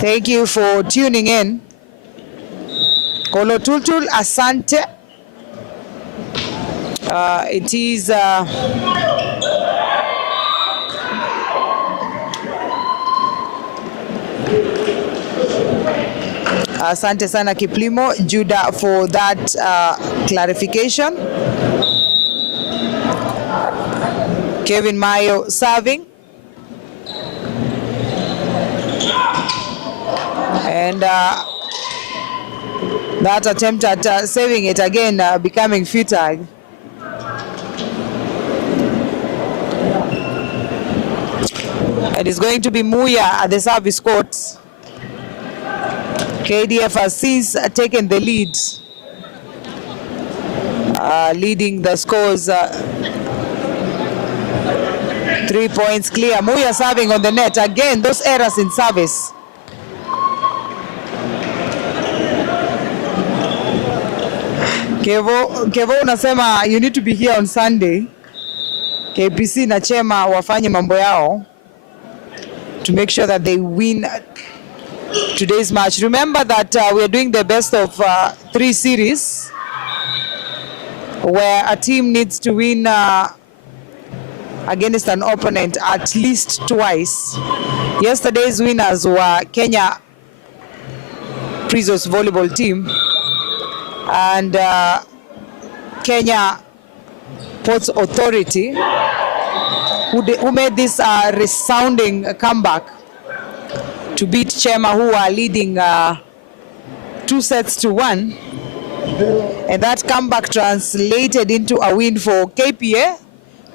Thank you for tuning in. Kolo Tultul, Asante. It is Asante sana Kiplimo, Judah, for that clarification. Kevin Mayo serving. And that attempt at saving it again becoming futile. It is going to be Muya at the service court. KDF has since taken the lead, leading the scores 3 points clear. Muya serving on the net. Again, those errors in service. Kevo unasema you need to be here on Sunday. KPC na Chema wafanye mambo yao to make sure that they win today's match. Remember that we are doing the best of 3 series where a team needs to win against an opponent at least twice. Yesterday's winners were Kenya Prisons volleyball team and Kenya Ports Authority, who made this resounding comeback to beat Chema, who are leading 2-1. And that comeback translated into a win for KPA,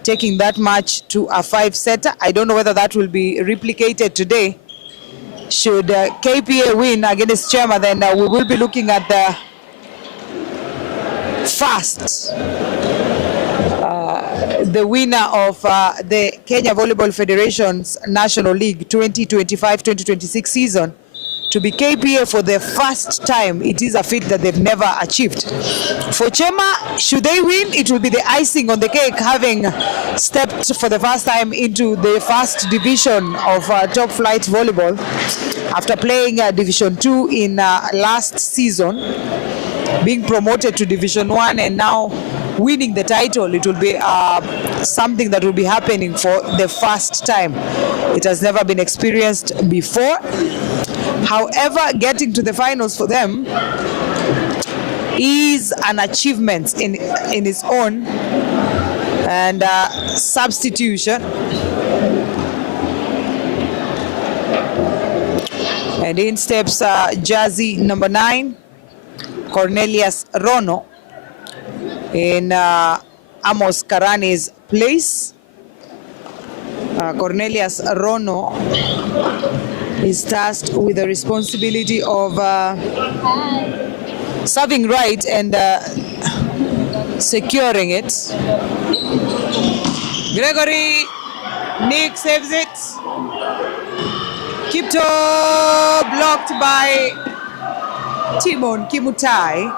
taking that match to a 5-setter. I don't know whether that will be replicated today. Should KPA win against Chema, then we will be looking at the first, the winner of the Kenya Volleyball Federation's National League 2025-2026 season to be KPA for the first time. It is a feat that they've never achieved. For Chema, should they win, it will be the icing on the cake, having stepped for the first time into the first division of top flight volleyball after playing Division 2 in last season, being promoted to Division 1 and now winning the title. It will be something that will be happening for the first time. It has never been experienced before. However, getting to the finals for them is an achievement in its own, and substitution. And in steps Jazzy number 9, Cornelius Rono, in Amos Karani's place. Cornelius Rono is tasked with the responsibility of serving right and securing it. Gregory, Nick saves it. Kipto blocked by Timon Kimutai.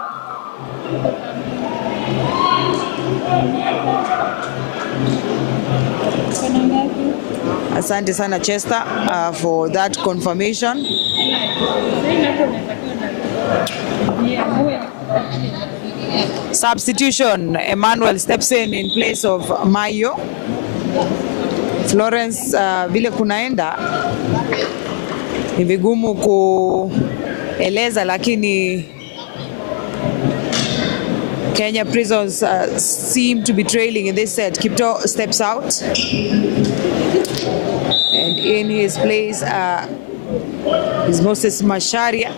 Asante sana Chester for that confirmation. Substitution, Emmanuel steps in place of Mayo. Florence, vile kunaenda ni vigumu kueleza, lakini Kenya Prisons seem to be trailing in this set. Kipto steps out, and in his place is Moses Macharia.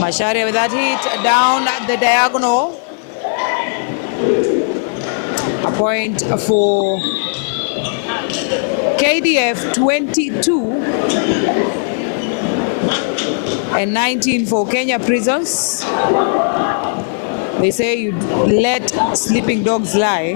Macharia with that hit down the diagonal. A point for KDF, 22 and 19 for Kenya Prisons. They say you let sleeping dogs lie.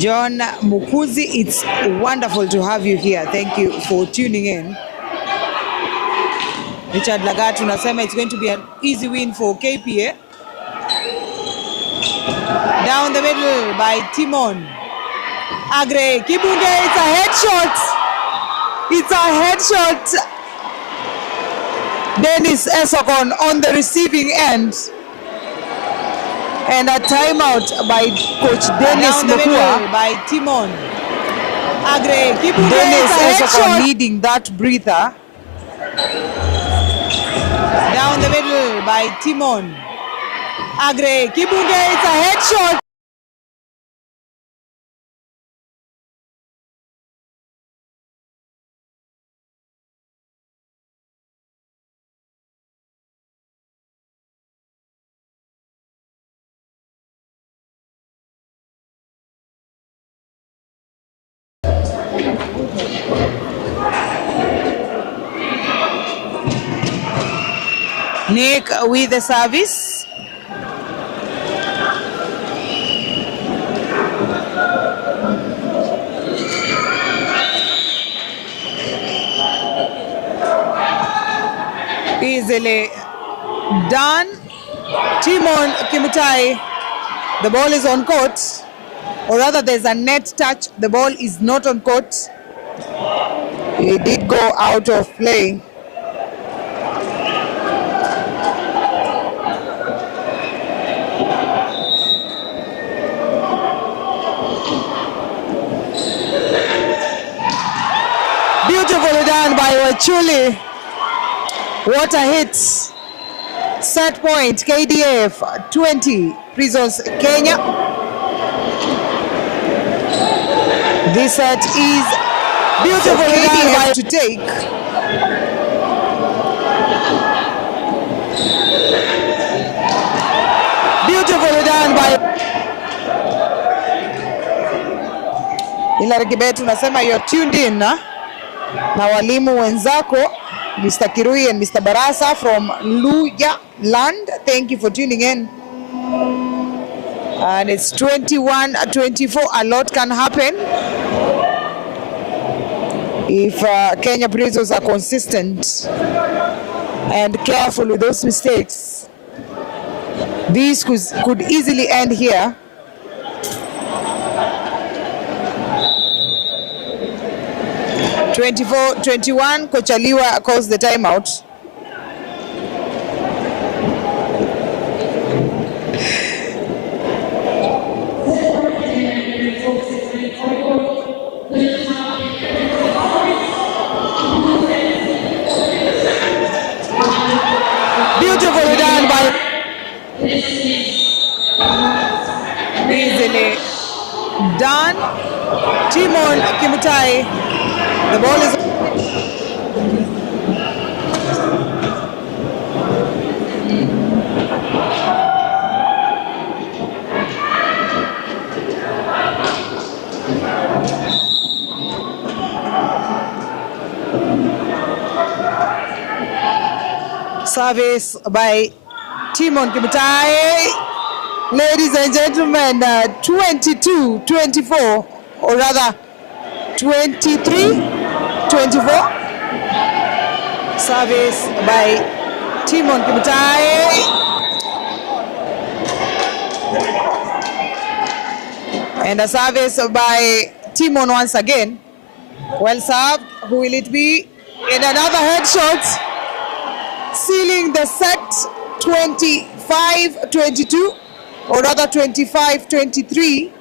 John Mukuzi, it's wonderful to have you here. Thank you for tuning in. Richard Lagat unasema it's going to be an easy win for KPA. Down the middle by Timon. Agre Kibunge, it's a headshot. It's a headshot. Dennis Esokon on the receiving end. And a timeout by Coach Dennis Mukua. By Timon. Agre Kibunge, Dennis Esokon needing that breather. Down the middle by Timon. Agre Kibunge, it's a headshot. Nick with the service. Easily done. Timon Kimutai, the ball is on court, or rather there's a net touch. The ball is not on court. It did go out of play. Beautifully done by Wachuli. What a hit. Set point, KDF 20, Prisons Kenya. This set is beautifully done by to take. Beautifully done by Hilary Kibet. Unasema you're tuned in na walimu wenzako Mr. Kirui and Mr. Barasa from Luya Land. Thank you for tuning in. And it's 21-24. A lot can happen if Kenya Prisons are consistent and careful with those mistakes. This could easily end here. (24-21), Coach Aliwa calls the timeout. Beautifully done by easily done. Timon Kimutai. The ball is Service by Timon Kimutai. Ladies and gentlemen, 22-24, or rather 23-24. Service by Timon Kimutai. And a service by Timon once again. Well served. Who will it be? And another headshot, sealing the set 25-22, or rather 25-23.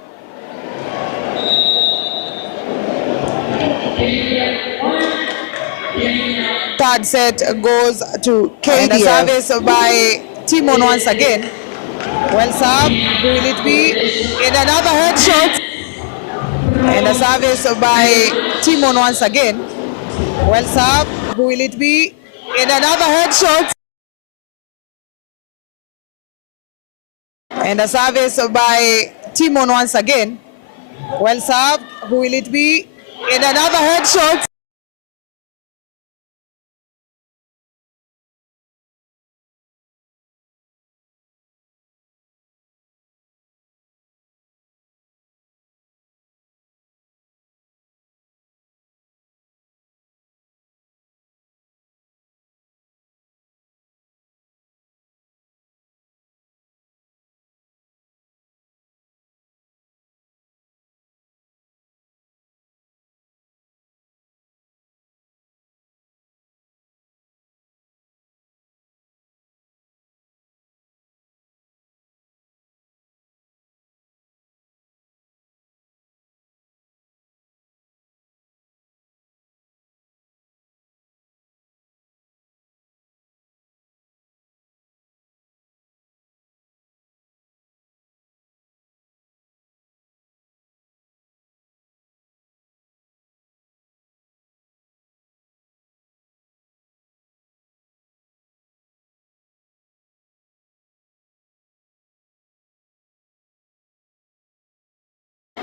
Third set goes to KDF. And a service by Timon once again. Well served. Who will it be? And another headshot. And a service by Timon once again. Well served. Who will it be? And another headshot. And a service by Timon once again. Well served. Who will it be? And another headshot.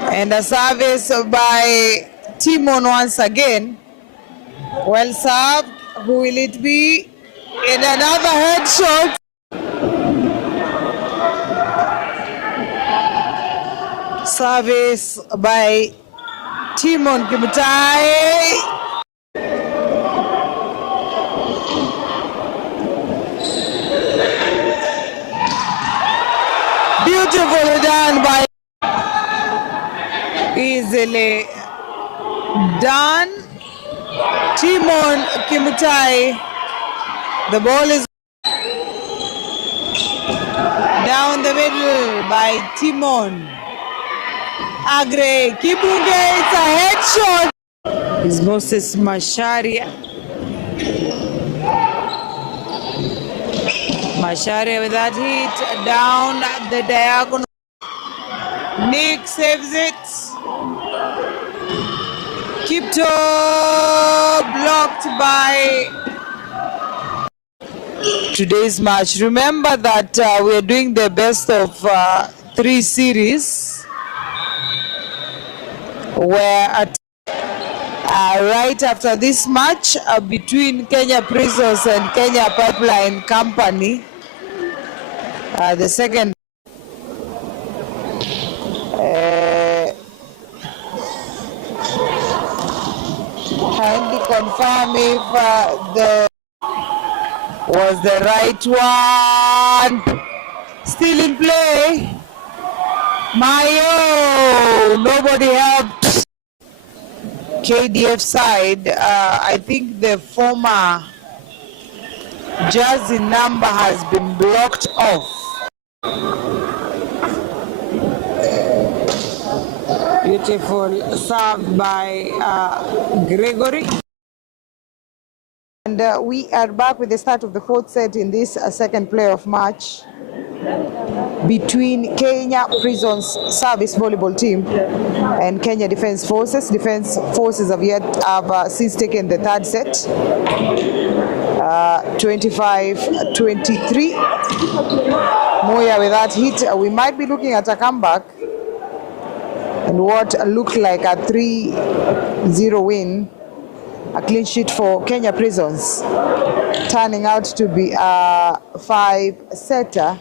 And a service by Timon once again. Well served. Who will it be? And another headshot. Service by Timon Kimutai. Beautifully done by easily done. Timon Kimutai. The ball is down the middle by Timon. Agre Kibunge, it's a headshot. Is Moses Macharia. Macharia with that hit down the diagonal. Nick saves it. Kipto blocked by today's match. Remember that we are doing the best of 3 series, where right after this match between Kenya Prisons and Kenya Pipeline Company, the second kindly confirm if the was the right one. Still in play. Mayo, nobody helped KDF side. I think the former jersey number has been blocked off. Beautiful serve by Gregory. And we are back with the start of the 4th set in this second playoff match. between Kenya Prisons Service volleyball team and Kenya Defence Forces. Defence Forces have since taken the third set, 25-23. Muya with that hit. We might be looking at a comeback and what looked like a 3-0 win, a clean sheet for Kenya Prisons, turning out to be a 5-setter.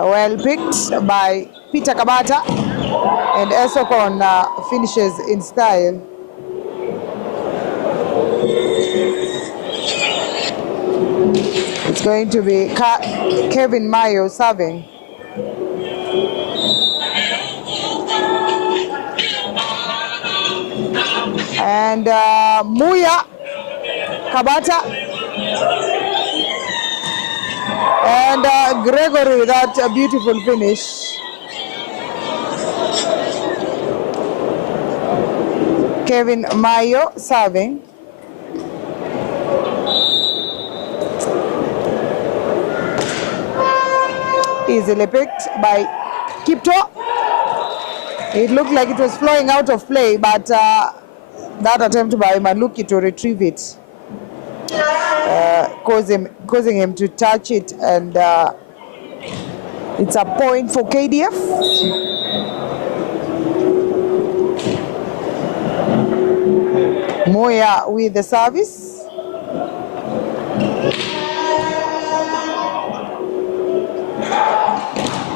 Well picked by Peter Kabata, and Esokon finishes in style. It's going to be Kevin Mayo serving. And Muya, Kabata, and Gregory with that beautiful finish. Kevin Mayo serving. Easily picked by Kipto. It looked like it was flowing out of play, but that attempt by Maluki to retrieve it causing him to touch it, and it's a point for KDF. Moya with the service.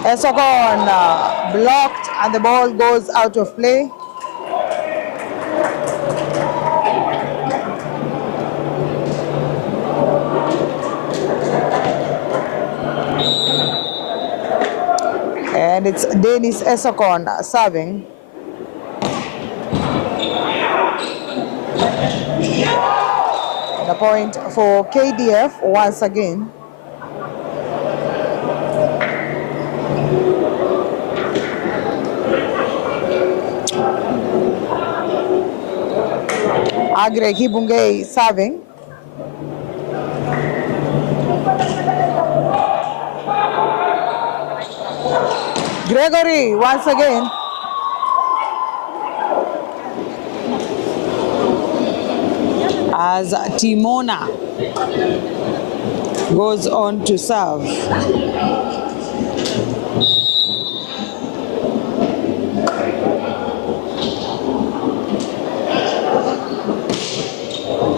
Esokon blocked and the ball goes out of play. And it's Dennis Esokon serving. The point for KDF once again. Agre Kibungei serving. Gregory once again. As Timona goes on to serve.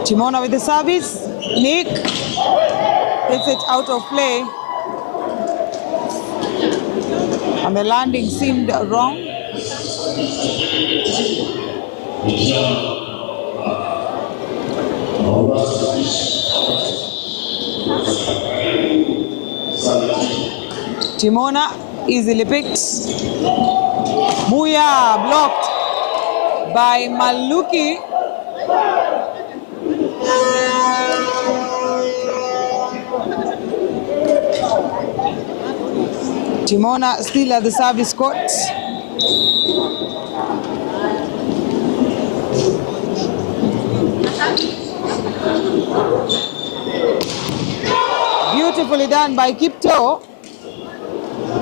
Timona with the service. Nick hits it out of play. And the landing seemed wrong. Timona easily picked. Muya blocked by Maluki. Timona still at the service court. Beautifully done by Kipto,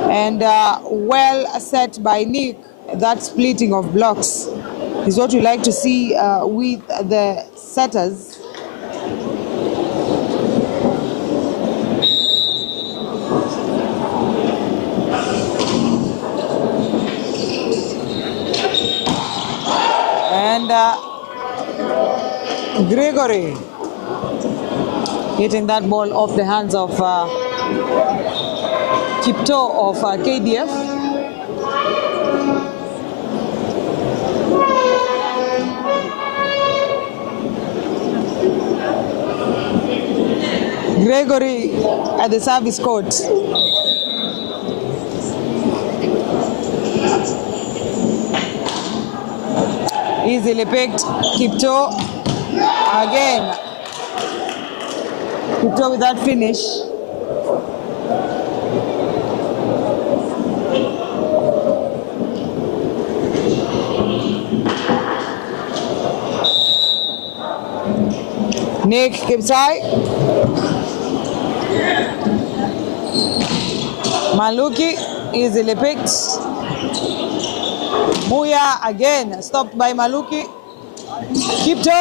and well set by Nick. That splitting of blocks is what we like to see with the setters. And Gregory hitting that ball off the hands of Kipto of KDF. Gregory at the service court. Easily picked. Kipto again. Kipto with that finish. Nick Kipsai. Maluki easily picked. Muya again stopped by Maluki. Kipto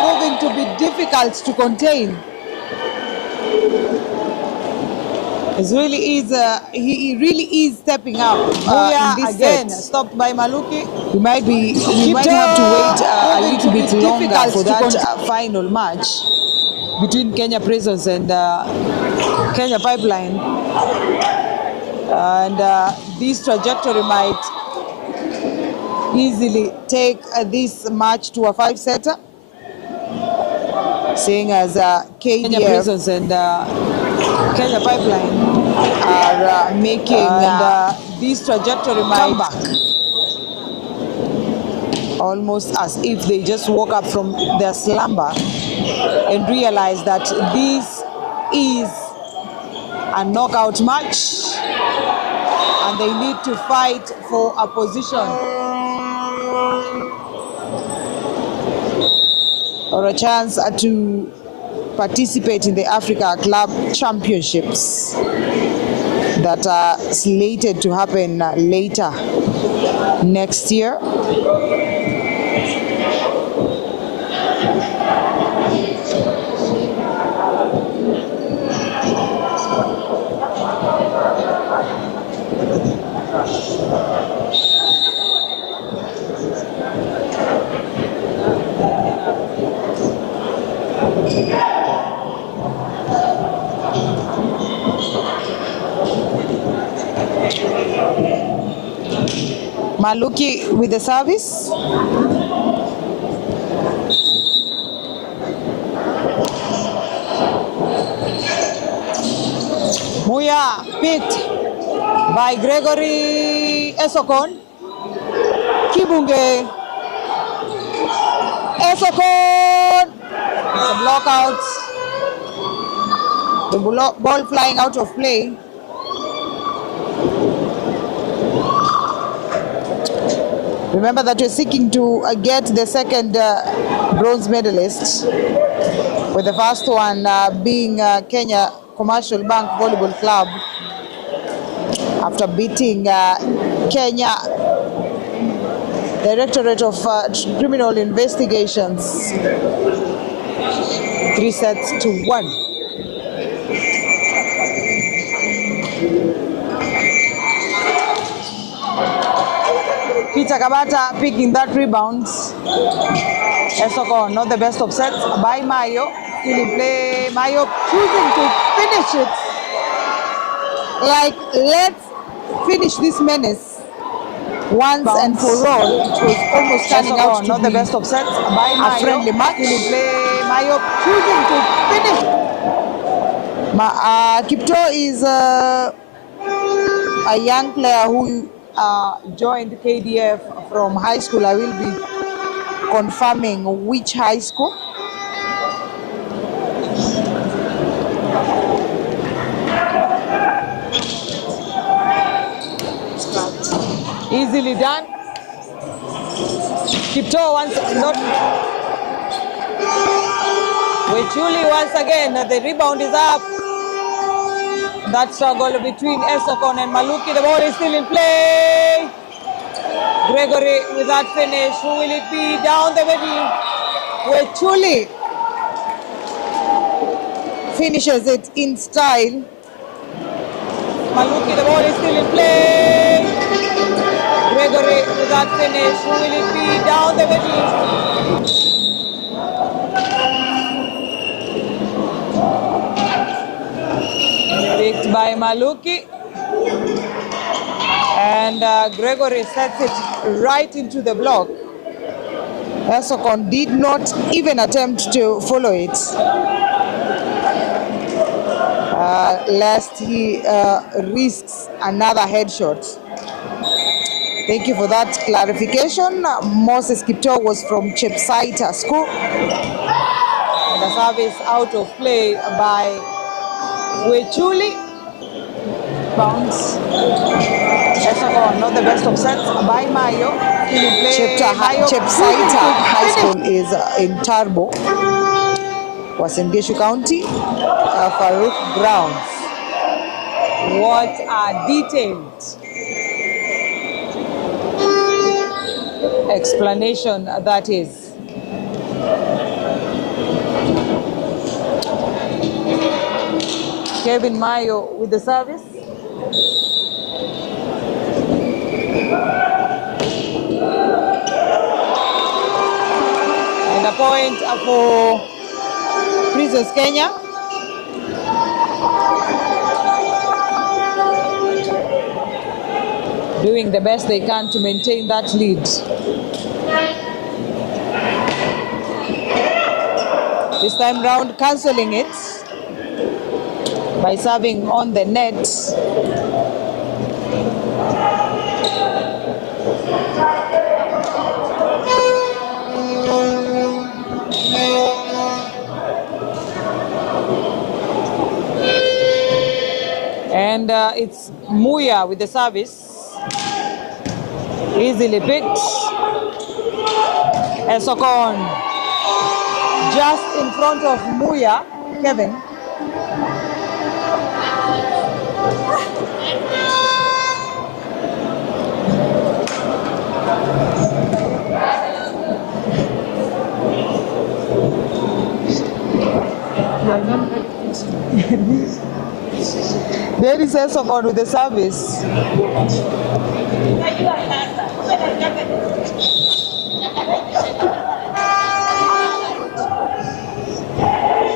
proving to be difficult to contain. He really is stepping up Muya in this again set. stopped by Maluki. We might have to wait a little bit longer difficult for to that final match between Kenya Prisons and Kenya Pipeline, and this trajectory might easily take this match to a 5-setter, seeing as Kenya KDF Prisons and Kenya Pipeline are making this trajectory might come back. Almost as if they just woke up from their slumber and realized that this is a knockout match and they need to fight for a position or a chance to participate in the Africa Club Championships that are slated to happen later next year. Maluki with the service. Muya picked by Gregory Esokon. Kibunge. Esokon. It's a block out. The ball flying out of play. Remember that you're seeking to get the second bronze medalist, with the first one being Kenya Commercial Bank Volleyball Club, after beating Kenya Directorate of Criminal Investigations 3-1. Peter Kabata picking that rebound. Esoko, not the best of sets by Mayo. Still in play. Mayo choosing to finish it. Like, let's finish this menace once and for all. It was almost turning Esoko, out to not be the best of sets by Mayo. a friendly match. Still in play. Mayo choosing to finish. Kipto is a young player who joined KDF from high school. I will be confirming which high school. Easily done. Kipto once not. Wechuli once again. The rebound is up. That struggle between Esokon and Maluki. The ball is still in play. Gregory with that finish. Who will it be? Down the middle. Wechuli finishes it in style. Maluki, the ball is still in play. Gregory with that finish. Who will it be? Down the middle. Picked by Maluki. And Gregory sets it right into the block. Esokon did not even attempt to follow it, lest he risks another headshot. Thank you for that clarification. Moses Kipto was from Chepsaita School. And a service out of play by Wechuli. Bounce. Esokon, not the best of sets by Mayo. Chepsaita High School is in Turbo. Uasin Gishu County, Farouk Grounds. What a detailed explanation that is. Kevin Mayo with the service. And a point for Prisons Kenya. Doing the best they can to maintain that lead. This time round, cancelling it by serving on the net. And it's Muya with the service. Easily picked. Esokon just in front of Muya, Kevin. There is Esokon with the service.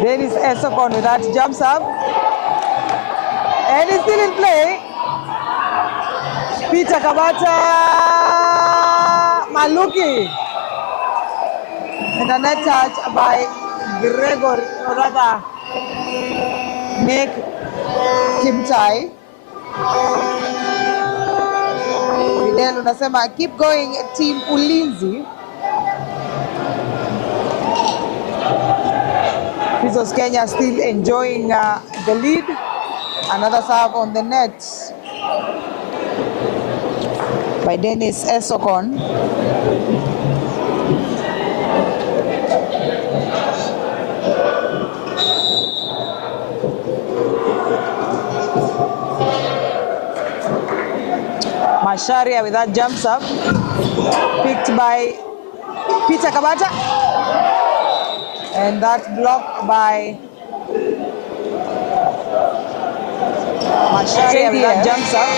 There is Esokon with that jump serve. And he's still in play. Peter Kabata Maluki. And a net touch by Gregor, or rather, Nick Kimtai. Fidel unasema keep going team Ulinzi. Prisons Kenya still enjoying the lead. Another serve on the net by Dennis Esokon. Macharia with that jump serve, picked by Peter Kabata, and that blocked by Macharia with that jump serve,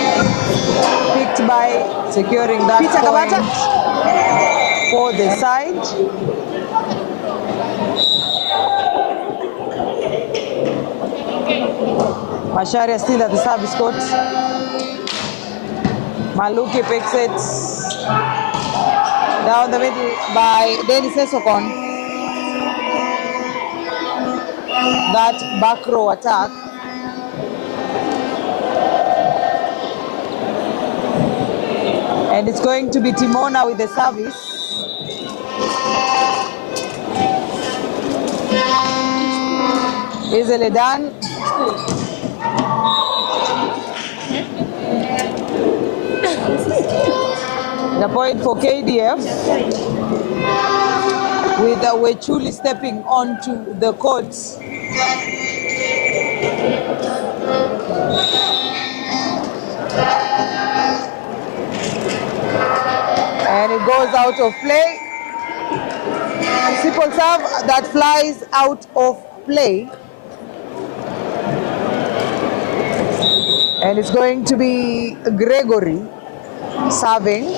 picked by securing that Peter Kabata for the side. Macharia still at the service court. Maluki picks it down the middle by Dennis Esokon. That back row attack. And it's going to be Timona with the service. Easily done. The point for KDF with Wechuli stepping onto the court. And it goes out of play. Simple serve that flies out of play. And it's going to be Gregory serving.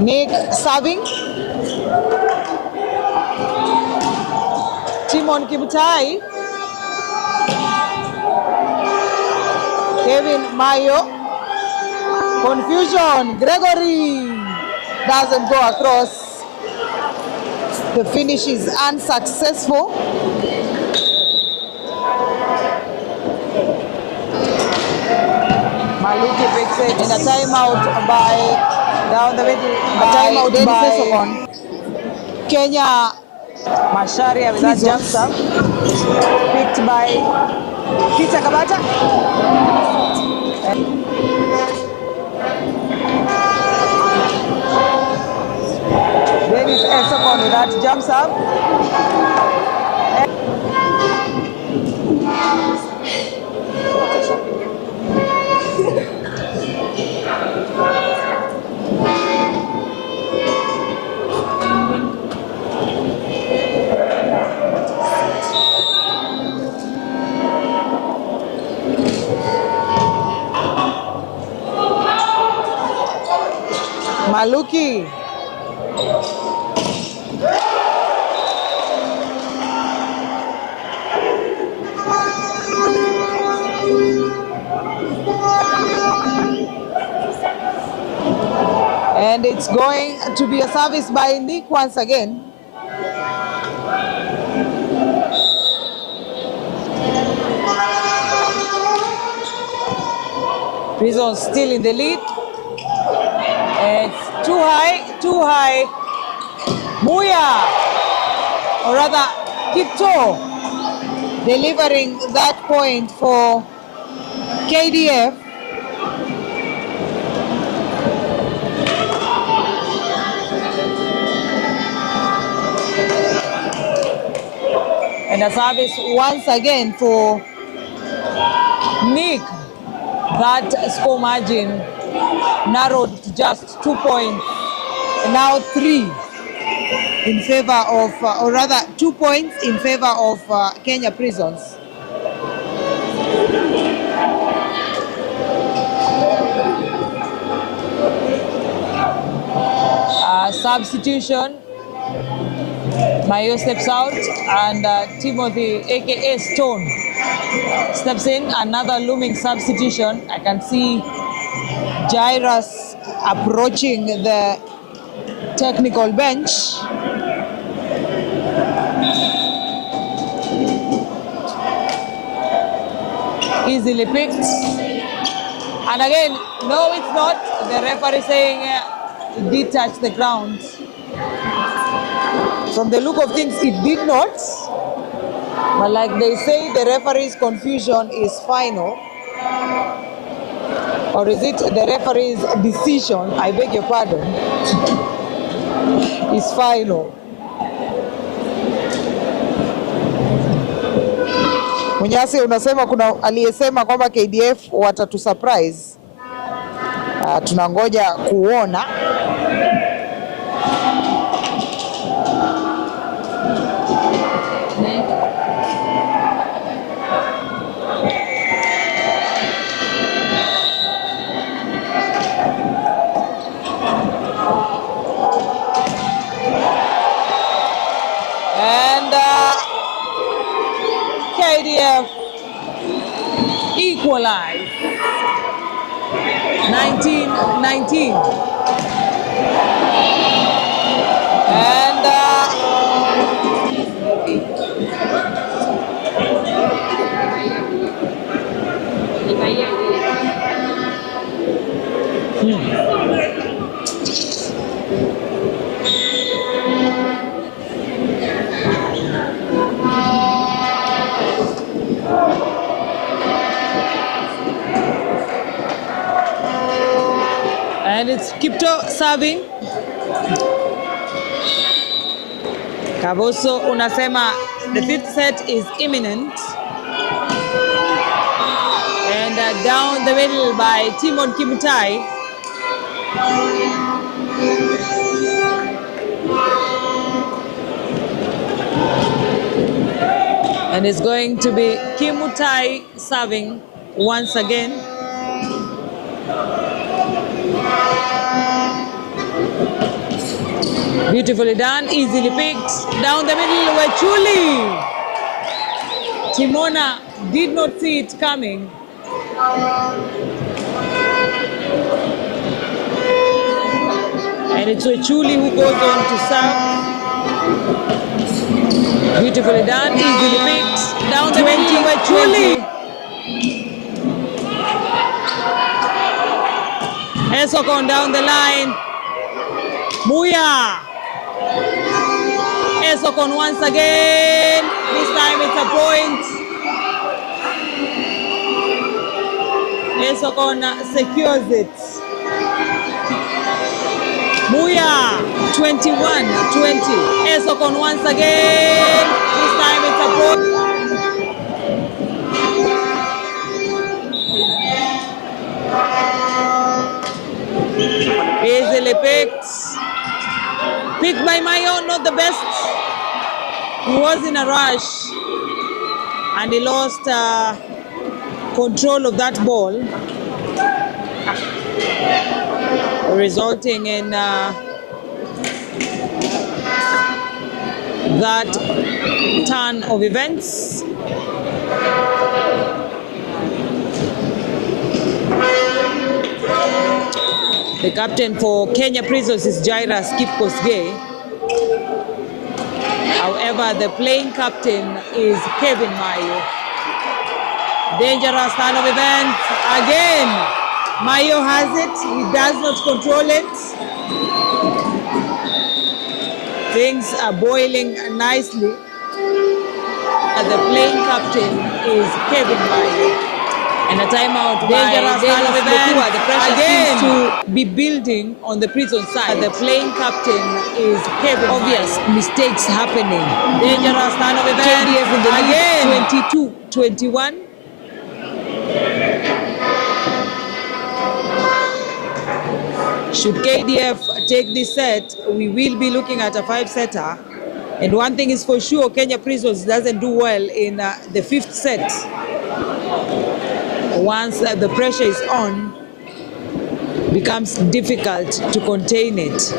Nick serving. Timon Kimutai. Kevin Mayo. Confusion. Gregory doesn't go across. The finish is unsuccessful. Maluki picks it in a timeout by Down the middle A timeout by Dennis Esokon. Kenya. Macharia with that jump serve. Picked by Peter Kabata. Dennis Esokon with that jump serve. Maluki. And it's going to be a service by Nick once again. Prison still in the lead. It's too high. Muya, or rather Kipto, delivering that point for KDF. And a service once again for Nick. That score margin narrowed to just 2 points, now 3 in favor of, or rather 2 points in favor of Kenya Prisons. Substitution. Mayo steps out and Timothy, aka Stone, steps in. Another looming substitution. I can see Jairus approaching the technical bench. Easily picked. And again, no, it's not. The referee saying it did touch the ground. From the look of things, it did not. But like they say, the referee's confusion is final. Or is it the referee's decision, I beg your pardon, is final. Munyasi, unasema kuna aliyesema kwamba KDF watatu surprise. Tunangoja kuona. KDF equalize 19-19. And it's Kipto serving. Kaboso unasema the fifth set is imminent. And down the middle by Timon Kimutai. And it's going to be Kimutai serving once again. Beautifully done, easily picked. Down the middle, Wechuli. Timona did not see it coming. And it's Wechuli who goes on to serve. Beautifully done, easily picked. Down the middle, Wechuli. Esokon down the line. Muya. Esokon once again. This time it's a point. Esokon secures it. Muya, 21-20. Esokon once again. This time it's a point. Easily picked. Picked by Mayo, not the best. He was in a rush and he lost control of that ball, resulting in that turn of events. The captain for Kenya Prisons is Jairus Kipkosgei. However, the playing captain is Kevin Mayo. Dangerous turn of events. Again, Mayo has it. He does not control it. Things are boiling nicely. The playing captain is Kevin Mayo. And a timeout by Dennis Lukua. The pressure seems to be building on the prison side. The playing captain is Kevin. Obvious mistakes happening. Dangerous turn of events. KDF in the lead, 22-21. Should KDF take this set, we will be looking at a 5-setter. And one thing is for sure, Kenya Prisons doesn't do well in the 5th set. Once the pressure is on, becomes difficult to contain it.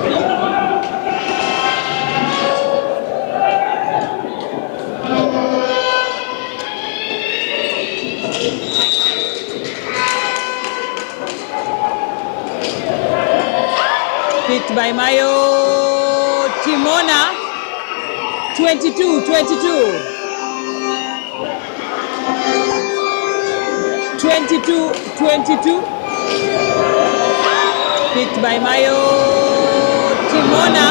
Picked by Mayo. Timona, 22-22. 22-22. Picked by Mayo. Timona.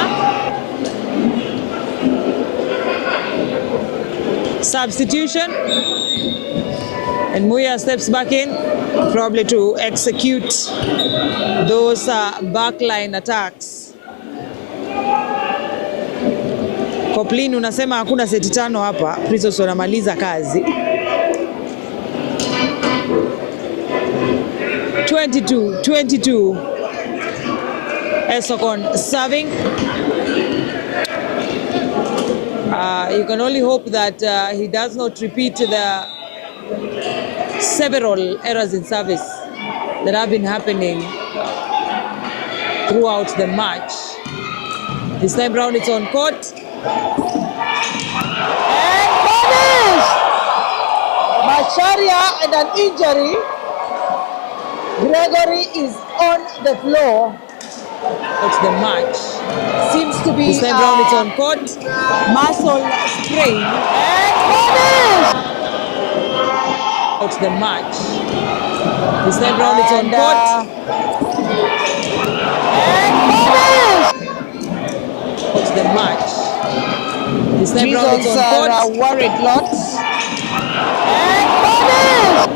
Substitution. And Muya steps back in, probably to execute those backline attacks. Koplin, unasema hakuna seti tano hapa. Prisons wanamaliza kazi. 22-22. Esokon serving. You can only hope that he does not repeat the several errors in service that have been happening throughout the match. This time round it's on court. And punished! Macharia and an injury. Gregory is on the floor. It's the match. Seems to be this time round it's on court. muscle strain. And punished! It's the match. This time round it's on court. And punished! It's the match. This time round it's on court. Worried lots. And punished!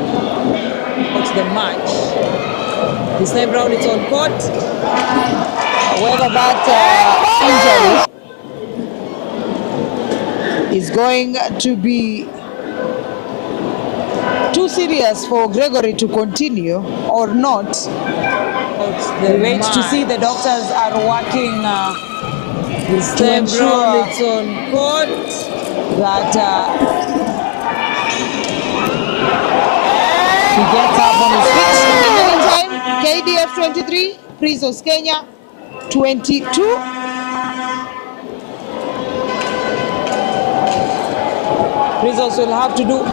It's the match. This time round it's on court. However, that injury is going to be too serious for Gregory to continue or not. We wait to see. The doctors are working this to time ensure round it's on court. that he gets up on his feet. In the meantime, KDF 23, Prisons Kenya 22. Prisons will have to do.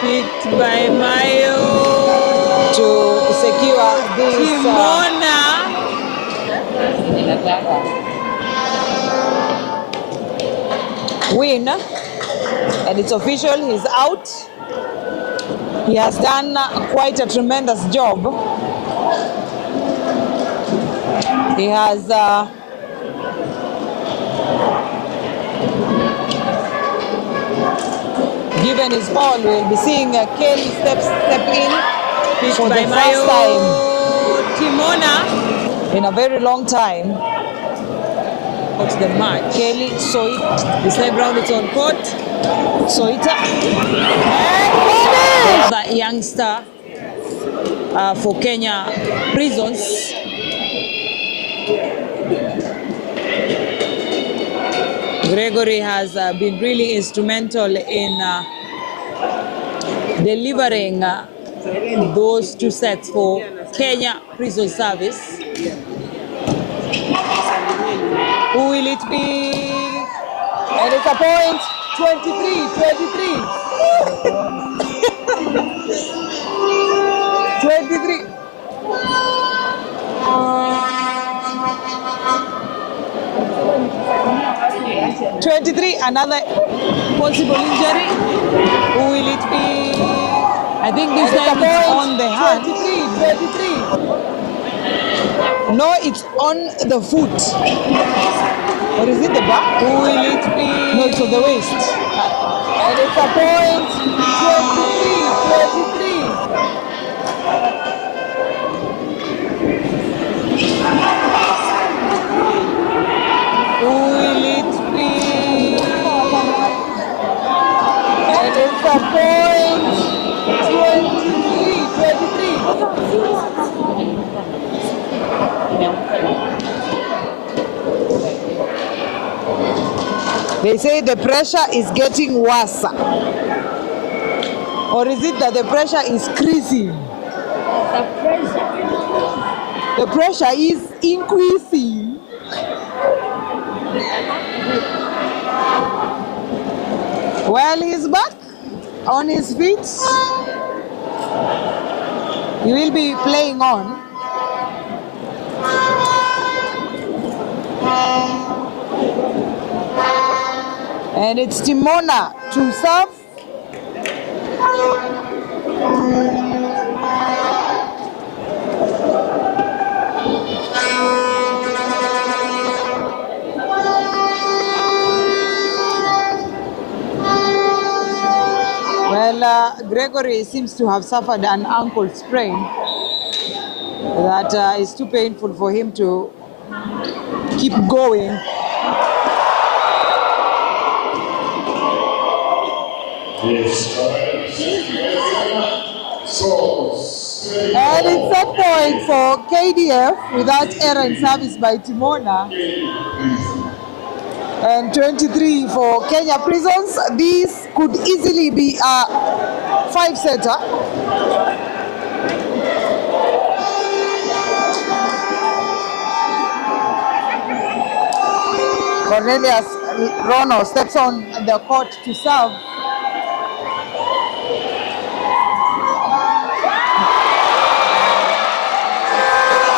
Picked by Mayo to secure this Timona. win, and it's official, he's out. He has done quite a tremendous job He has given his all. We'll be seeing Kelly step in for the first time Timona in a very long time. of the match. Kelly Soit, This time round it's on court. Soita, The other youngster for Kenya Prisons. Gregory has been really instrumental in delivering those two sets for Kenya Prison Service. Who will it be? and it's a point. 23. 23, another possible injury. Who will it be? I think this And it's a time it's point. on the hand. 23. No, it's on the foot. Or is it the back? Who will it be? No, it's on the waist. And it's a point. 23. Who will it be? And it's a point. 23. They say the pressure is getting worse. Or is it that the pressure is increasing? The pressure is increasing. Well, he's back on his feet. He will be playing on. And it's Timona to serve. Well, Gregory seems to have suffered an ankle sprain that is too painful for him to keep going. And it's a point for KDF without error in service by Timona. And 23 for Kenya Prisons. This could easily be a 5-setter. Cornelius Rono steps on the court to serve.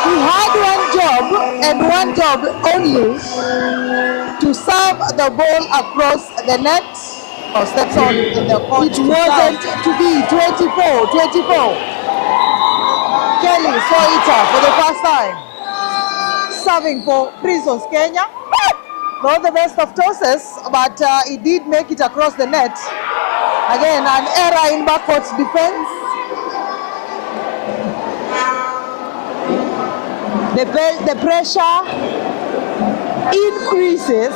He had one job and one job only, to serve the ball across the net. Or steps on the court. It wasn't to be 24. Kelly Soita for the first time serving for Prisons Kenya. Not the best of tosses, but he did make it across the net. Again, an error in backcourt defense. The pressure increases.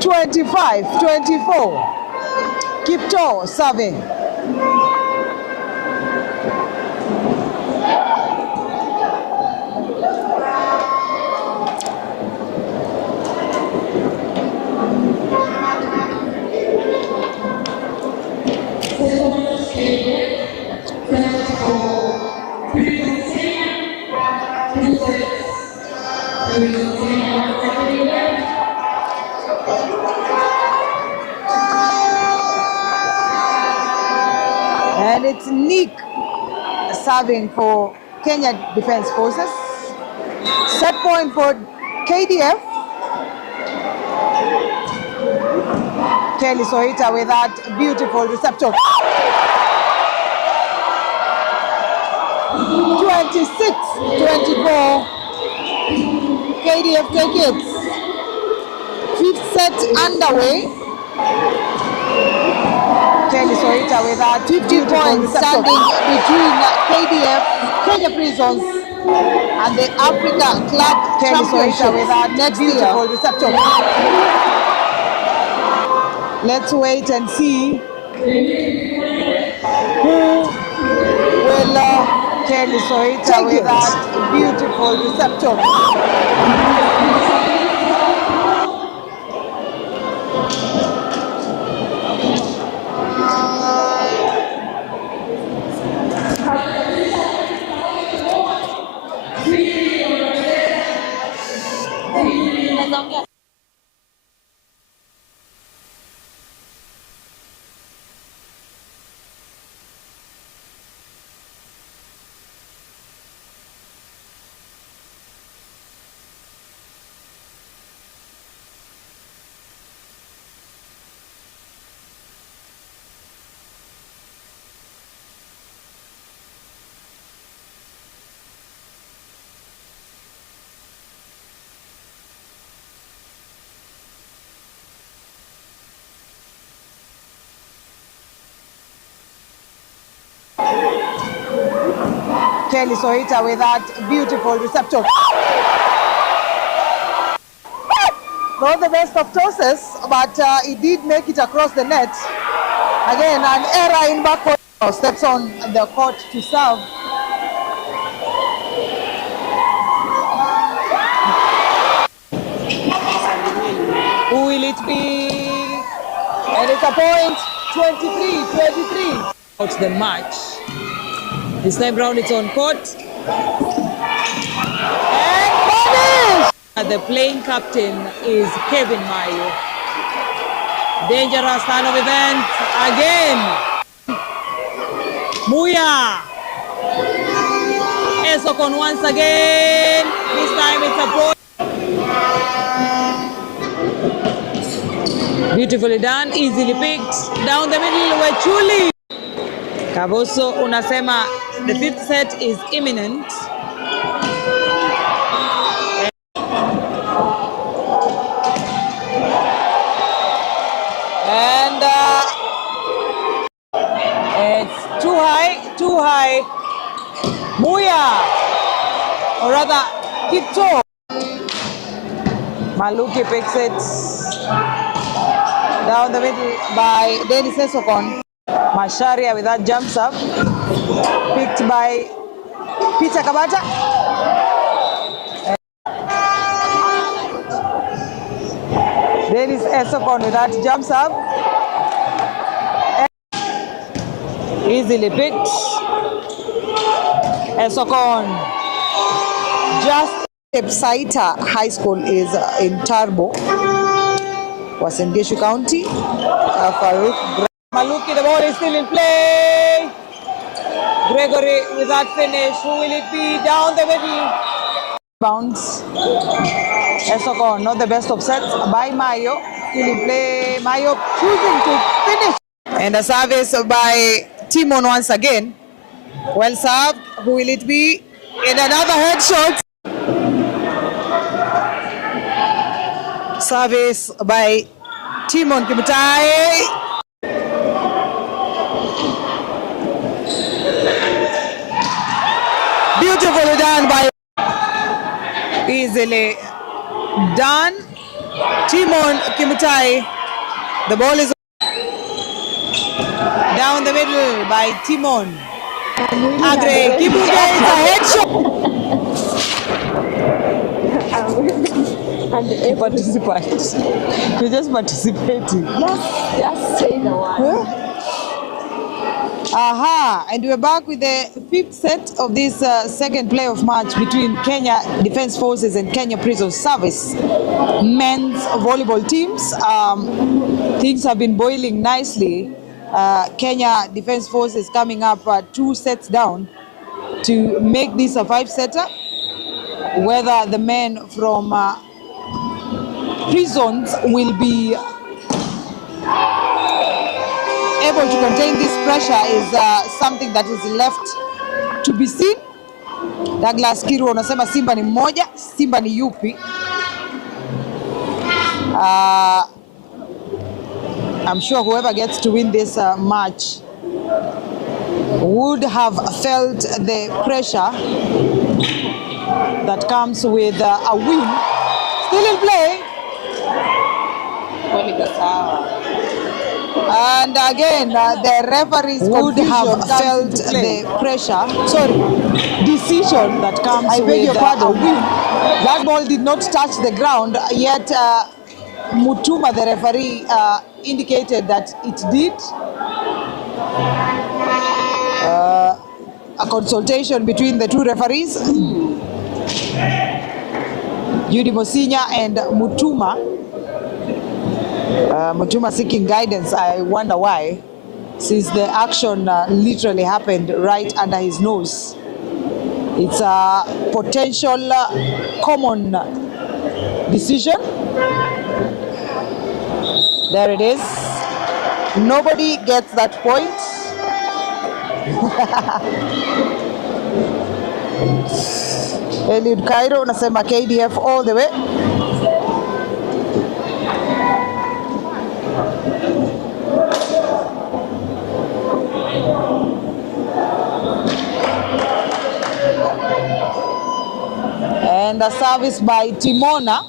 25-24. Kipto serving. And it's Nick serving for Kenya Defense Forces. Set point for KDF. Kelly Soita with that beautiful reception. 26-24. KDF take it. Fifth set underway. Kelly Soita with that 50 points standing between KDF, Kenya Prisons, and the Africa Club Kelly Soita with that next beautiful year. reception. Let's wait and see who will Kelly Soita Take with it. that beautiful reception. Kelly Soita with that beautiful reception. Not the best of tosses, but he did make it across the net. Again, an error in backcourt. Steps on the court to serve. Who will it be? And it's a point, 23-23. Out the match. This time round it's on court. And finish! The playing captain is Kevin Mayo. Dangerous turn of events again. Muya. Esokon once again. This time it's a point. Beautifully done, easily picked. Down the middle, Wechuli. Kaboso unasema the fifth set is imminent. And it's too high. Muya, or rather, Kipto. Maluki picks it down the middle by Dennis Esokon. Masharia with that jumps up, picked by Peter Kabata. Dennis Esokon with that jumps up. Easily picked. Esokon just Saita High School is in Tarbo, Uasin Gishu County. Farouk Maluki, the ball is still in play. Gregory with that finish. Who will it be? Down the middle. Bounce. Esokon, not the best of sets by Mayo. Still in play. Mayo choosing to finish. And a service by Timon once again. Well served. Who will it be? And another headshot. Service by Timon Kimutai. Beautifully done by easily done. Timon Kimutai. The ball is down the middle by Timon. Agre Kimutai is a headshot. You participate. You're just participating. Just say the word. Aha, and we're back with the fifth set of this second playoff match between Kenya Defence Forces and Kenya Prison Service men's volleyball teams. Things have been boiling nicely. Kenya Defence Forces coming up 2 sets down to make this a 5-setter. Whether the men from prisons will be able to contain this pressure is something that is left to be seen. Douglas Kiru unasema Simba ni mmoja, Simba ni yupi? I'm sure whoever gets to win this match would have felt the pressure that comes with a win. Still in play. And again, the referees would have felt the pressure. Sorry, decision that comes with a win. That ball did not touch the ground, yet Mutuma, the referee, indicated that it did. A consultation between the two referees, Judy Mosinya and Mutuma. Mutuma seeking guidance. I wonder why, since the action literally happened right under his nose. It's a potential common decision. There it is. Nobody gets that point. Eliud Cairo unasema KDF all the way. And a service by Timona.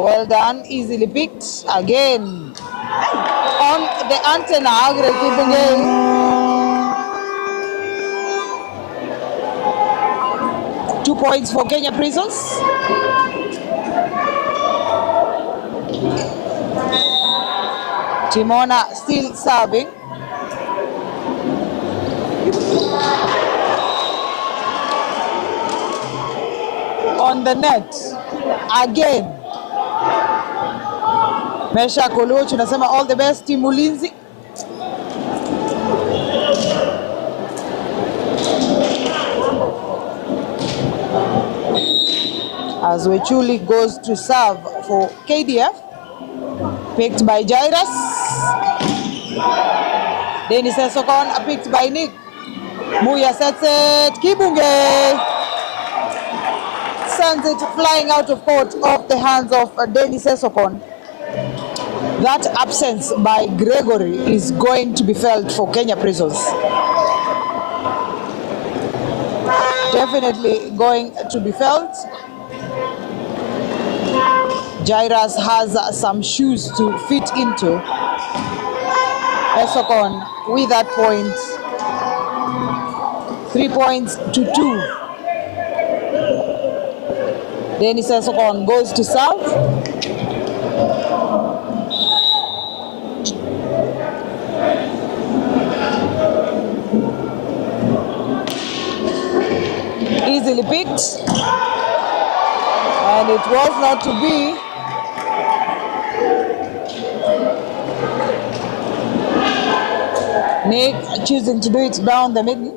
Well done, easily picked again on the antenna. Agre Kibungei. 2 points for Kenya Prisons. Timona still serving. On the net again. Mesha Koluch unasema all the best team Ulinzi. As Wechuli goes to serve for KDF, picked by Jairus. Dennis Esokon picked by Nick. Muya sets it. Kibunge sends it flying out of court off the hands of Dennis Esokon. That absence by Gregory is going to be felt for Kenya Prisons. Definitely going to be felt. Jairus has some shoes to fit into. Esokon with that point. 3 points to 2. Dennis Esokon goes to serve. Easily picked. And it was not to be. Nick choosing to do it down the middle.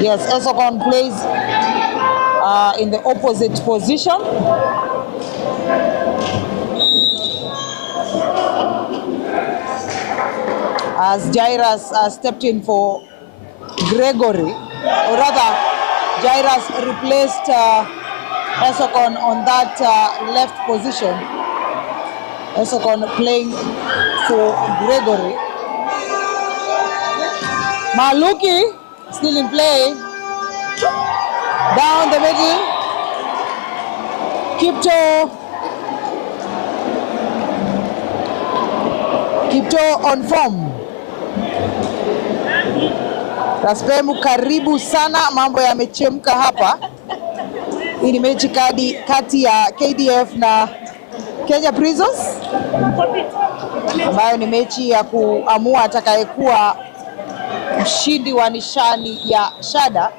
Yes, Esokon plays in the opposite position. As Jairus stepped in for Gregory, or rather, Jairus replaced Esokon on that left position. Esokon playing for Gregory. Maluki still in play. Down the middle. Kipto on form. Raspemu karibu sana, mambo yamechemka hapa. Hii ni mechi kati ya KDF na Kenya Prisons, ambayo ni mechi ya kuamua atakayekuwa mshindi wa nishani ya shada.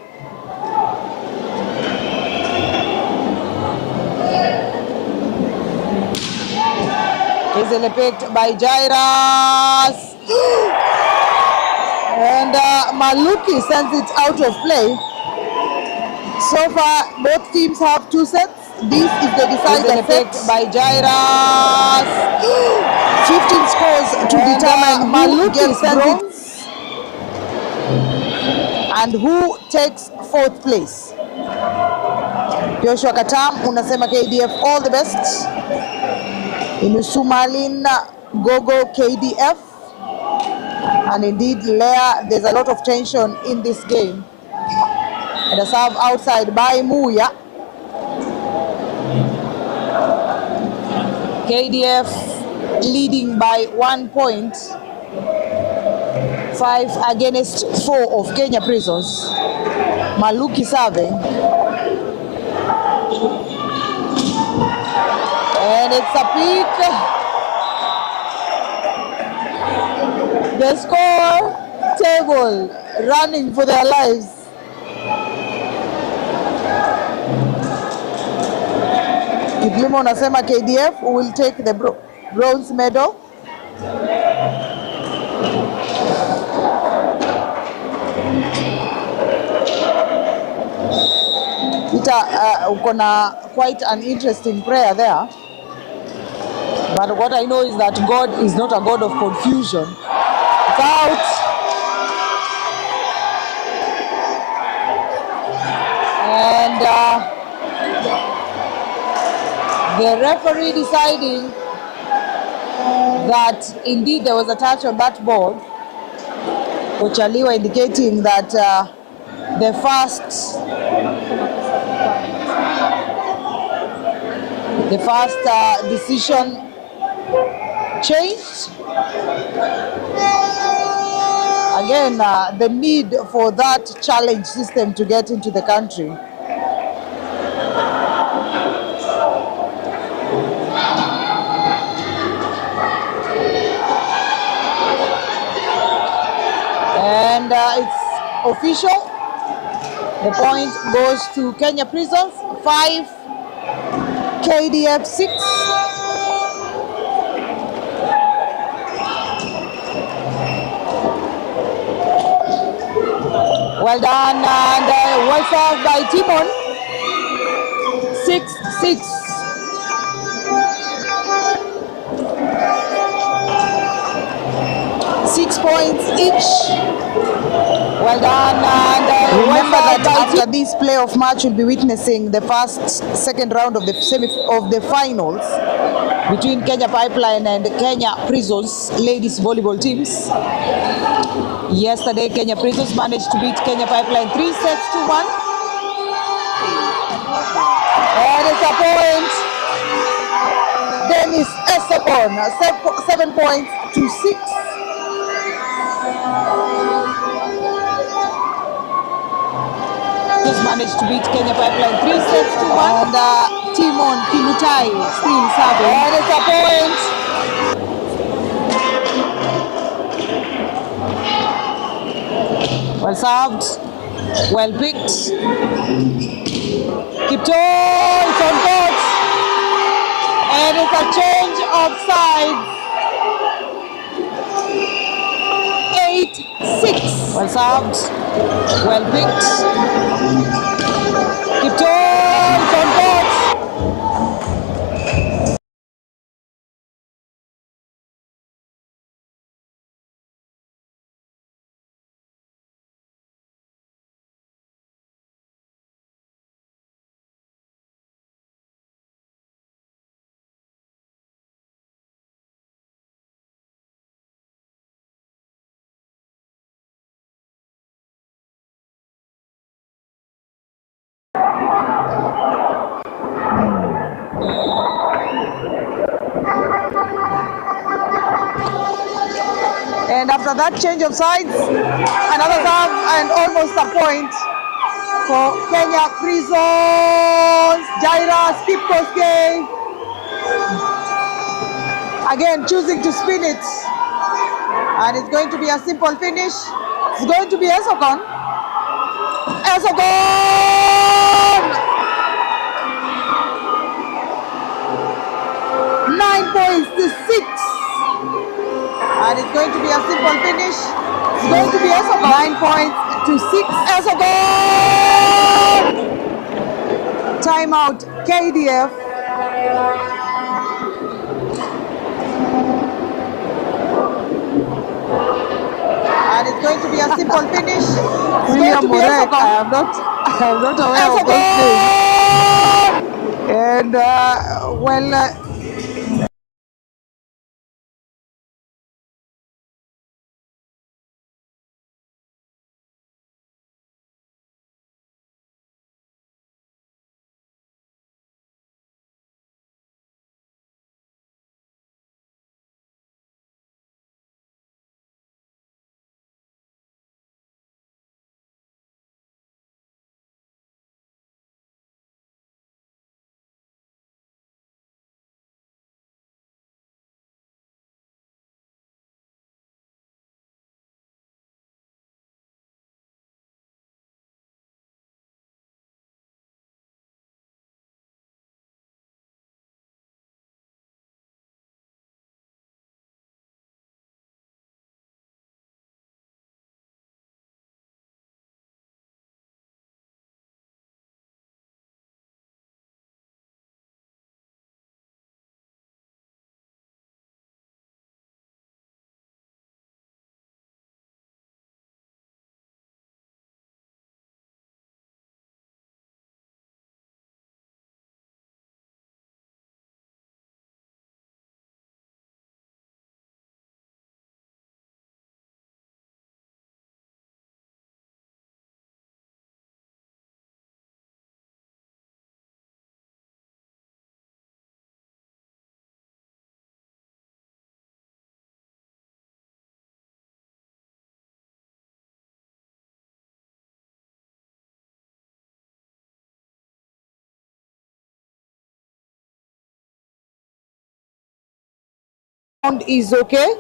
Easily picked by Jairus. And Maluki sends it out of play. So far, both teams have 2 sets. This is the decider set by Jairus. 15 scores to determine Maluki gets bronze. and who takes fourth place? Joshua Katam unasema KDF all the best. Inusumalin Gogo KDF. And indeed, Leah, there's a lot of tension in this game. And a serve outside by Muya. KDF leading by 1 point. 5 against 4 of Kenya Prisons. Maluki serving. And it's a peak. The score table running for their lives. Kiplimo unasema KDF will take the bronze medal. Uko na quite an interesting prayer there. But what I know is that God is not a God of confusion. It's out. And the referee deciding that indeed there was a touch on that ball. Coach Aliwa indicating that the first decision changed. Again, the need for that challenge system to get into the country. And it's official. The point goes to Kenya Prisons, 5, KDF 6. Well done, and well served by Timon. 6-6. Six points each. Well done, and remember that after this playoff match, we'll be witnessing the second round of the finals between Kenya Pipeline and Kenya Prisons ladies volleyball teams. Yesterday, Kenya Prisons managed to beat Kenya Pipeline 3-1. And it's a point. Dennis Esopon, 7 points to 6. Managed to beat Kenya Pipeline 3-1. And Timon Kimutai still serving. And it's a point. Well served, well picked. Kipto, it's on board. And it's a change of sides. 8-6. Well served, well picked. Kipto, it's on board. And after that change of sides, another serve and almost a point for Kenya Prisons. Jaira Skipkoske again choosing to spin it, and it's going to be a simple finish. It's going to be Esokon. Esokon! 9 points to 6. And it's going to be a simple finish. It's going to be Esokon. 9 points to 6. Esokon! Timeout, KDF. And it's going to be a simple finish. It's going William to be Morek. Esokon. I am not aware of those names. And well, sound is okay.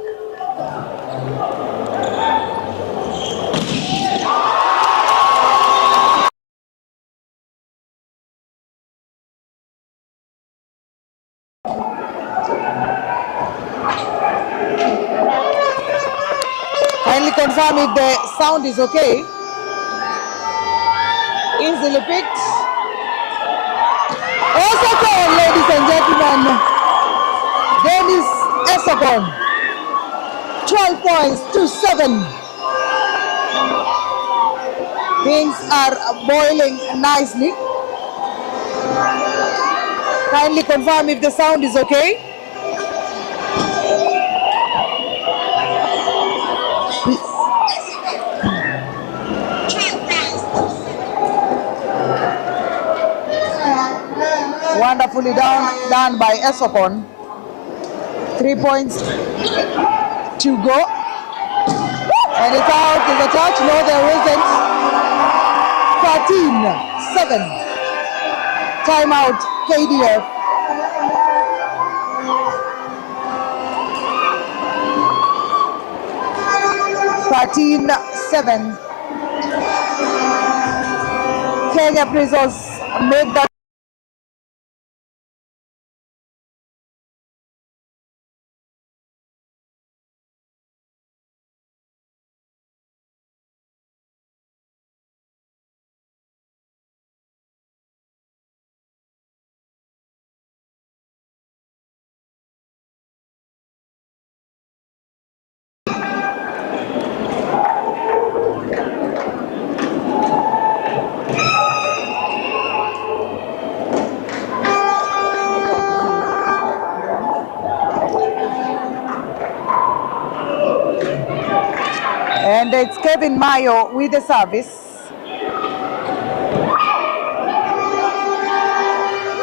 Kindly confirm if the sound is okay. Easily picked. Esokon, ladies and gentlemen. Dennis Esokon. 12 points to 7. Things are boiling nicely. Kindly confirm if the sound is okay. Wonderfully done by Esokon. 3 points to go. And it's out. Is a touch? No, there isn't. 13-7. Timeout, KDF. Kenya Prisons make that. And it's Kevin Mayo with the service.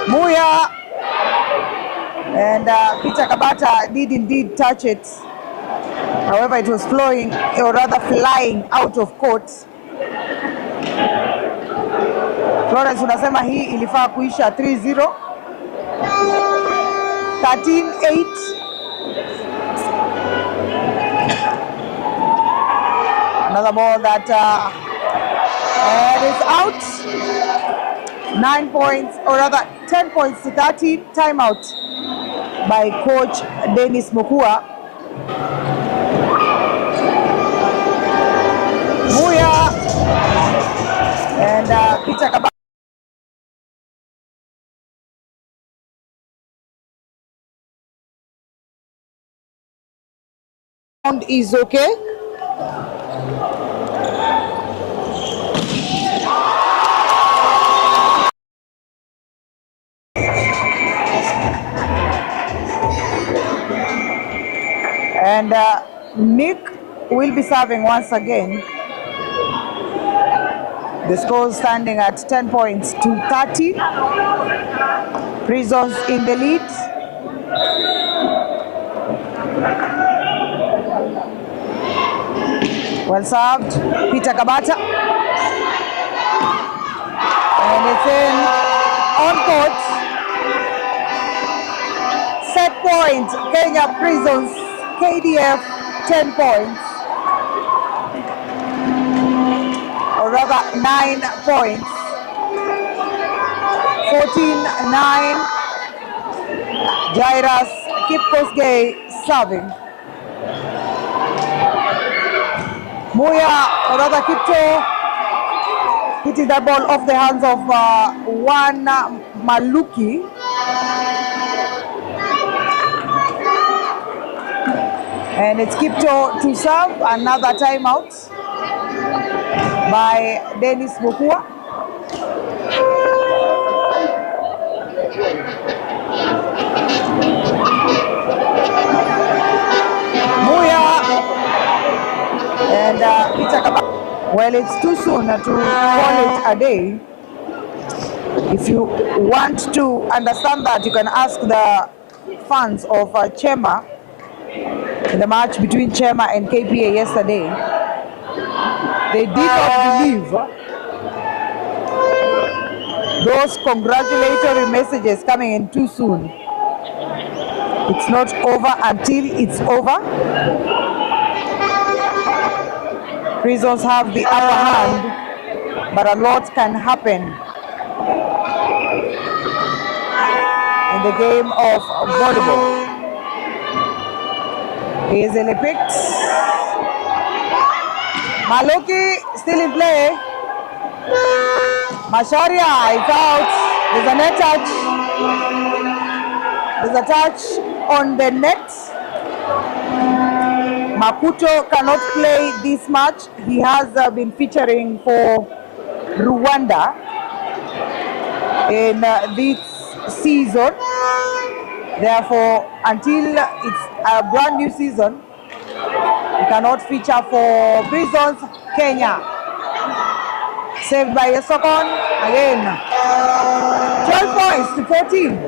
Muya and Peter Kabata did indeed touch it. However, it was flowing, or rather flying out of court. Florence unasema hii ilifaa kuisha 3-0. 13-8. Another ball that and it's out. 9 points, or rather 10 points to 13. Timeout by coach Dennis Mukua. Muya and Peter Kabata. Sound is okay. And Nick will be serving once again. The score standing at 10 points to 30. Prisons in the lead. Well served, Peter Kabata. And it's in on court. Set point, Kenya Prisons, KDF 10 points. Or rather 9 points. 14-9. Jairus Kipkosgei serving. Muya, or rather Kipto, hitting that ball off the hands of one Maluki. And it's Kipto to serve. Another timeout by Dennis Mukua. Muya and Peter Kabata. Well, it's too soon to call it a day. If you want to understand that, you can ask the fans of Chema in the match between Chema and KPA yesterday. They did not believe those congratulatory messages coming in too soon. It's not over until it's over. Prisons have the upper hand, but a lot can happen in the game of volleyball. Easily picked. Maluki still in play. Masharia is out. There's a net touch. There's a touch on the net. Makuto cannot play this match. He has been featuring for Rwanda in this season. Therefore, until it's a brand new season, he cannot feature for Prisons Kenya. Saved by Yesokon again. 12 points to 14.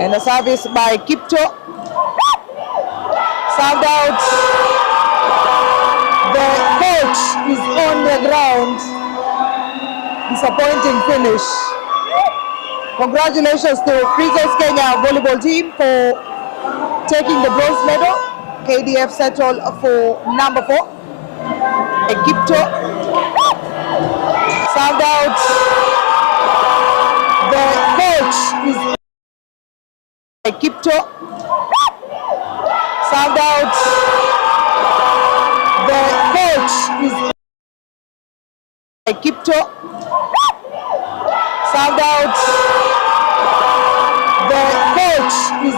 And a service by Kipto. Served out. The coach is on the ground. Disappointing finish. Congratulations to Prisons Kenya volleyball team for taking the bronze medal. KDF settled for number 4. Kipto served out. The coach is Kipto served out. The coach is Kipto served out. The coach is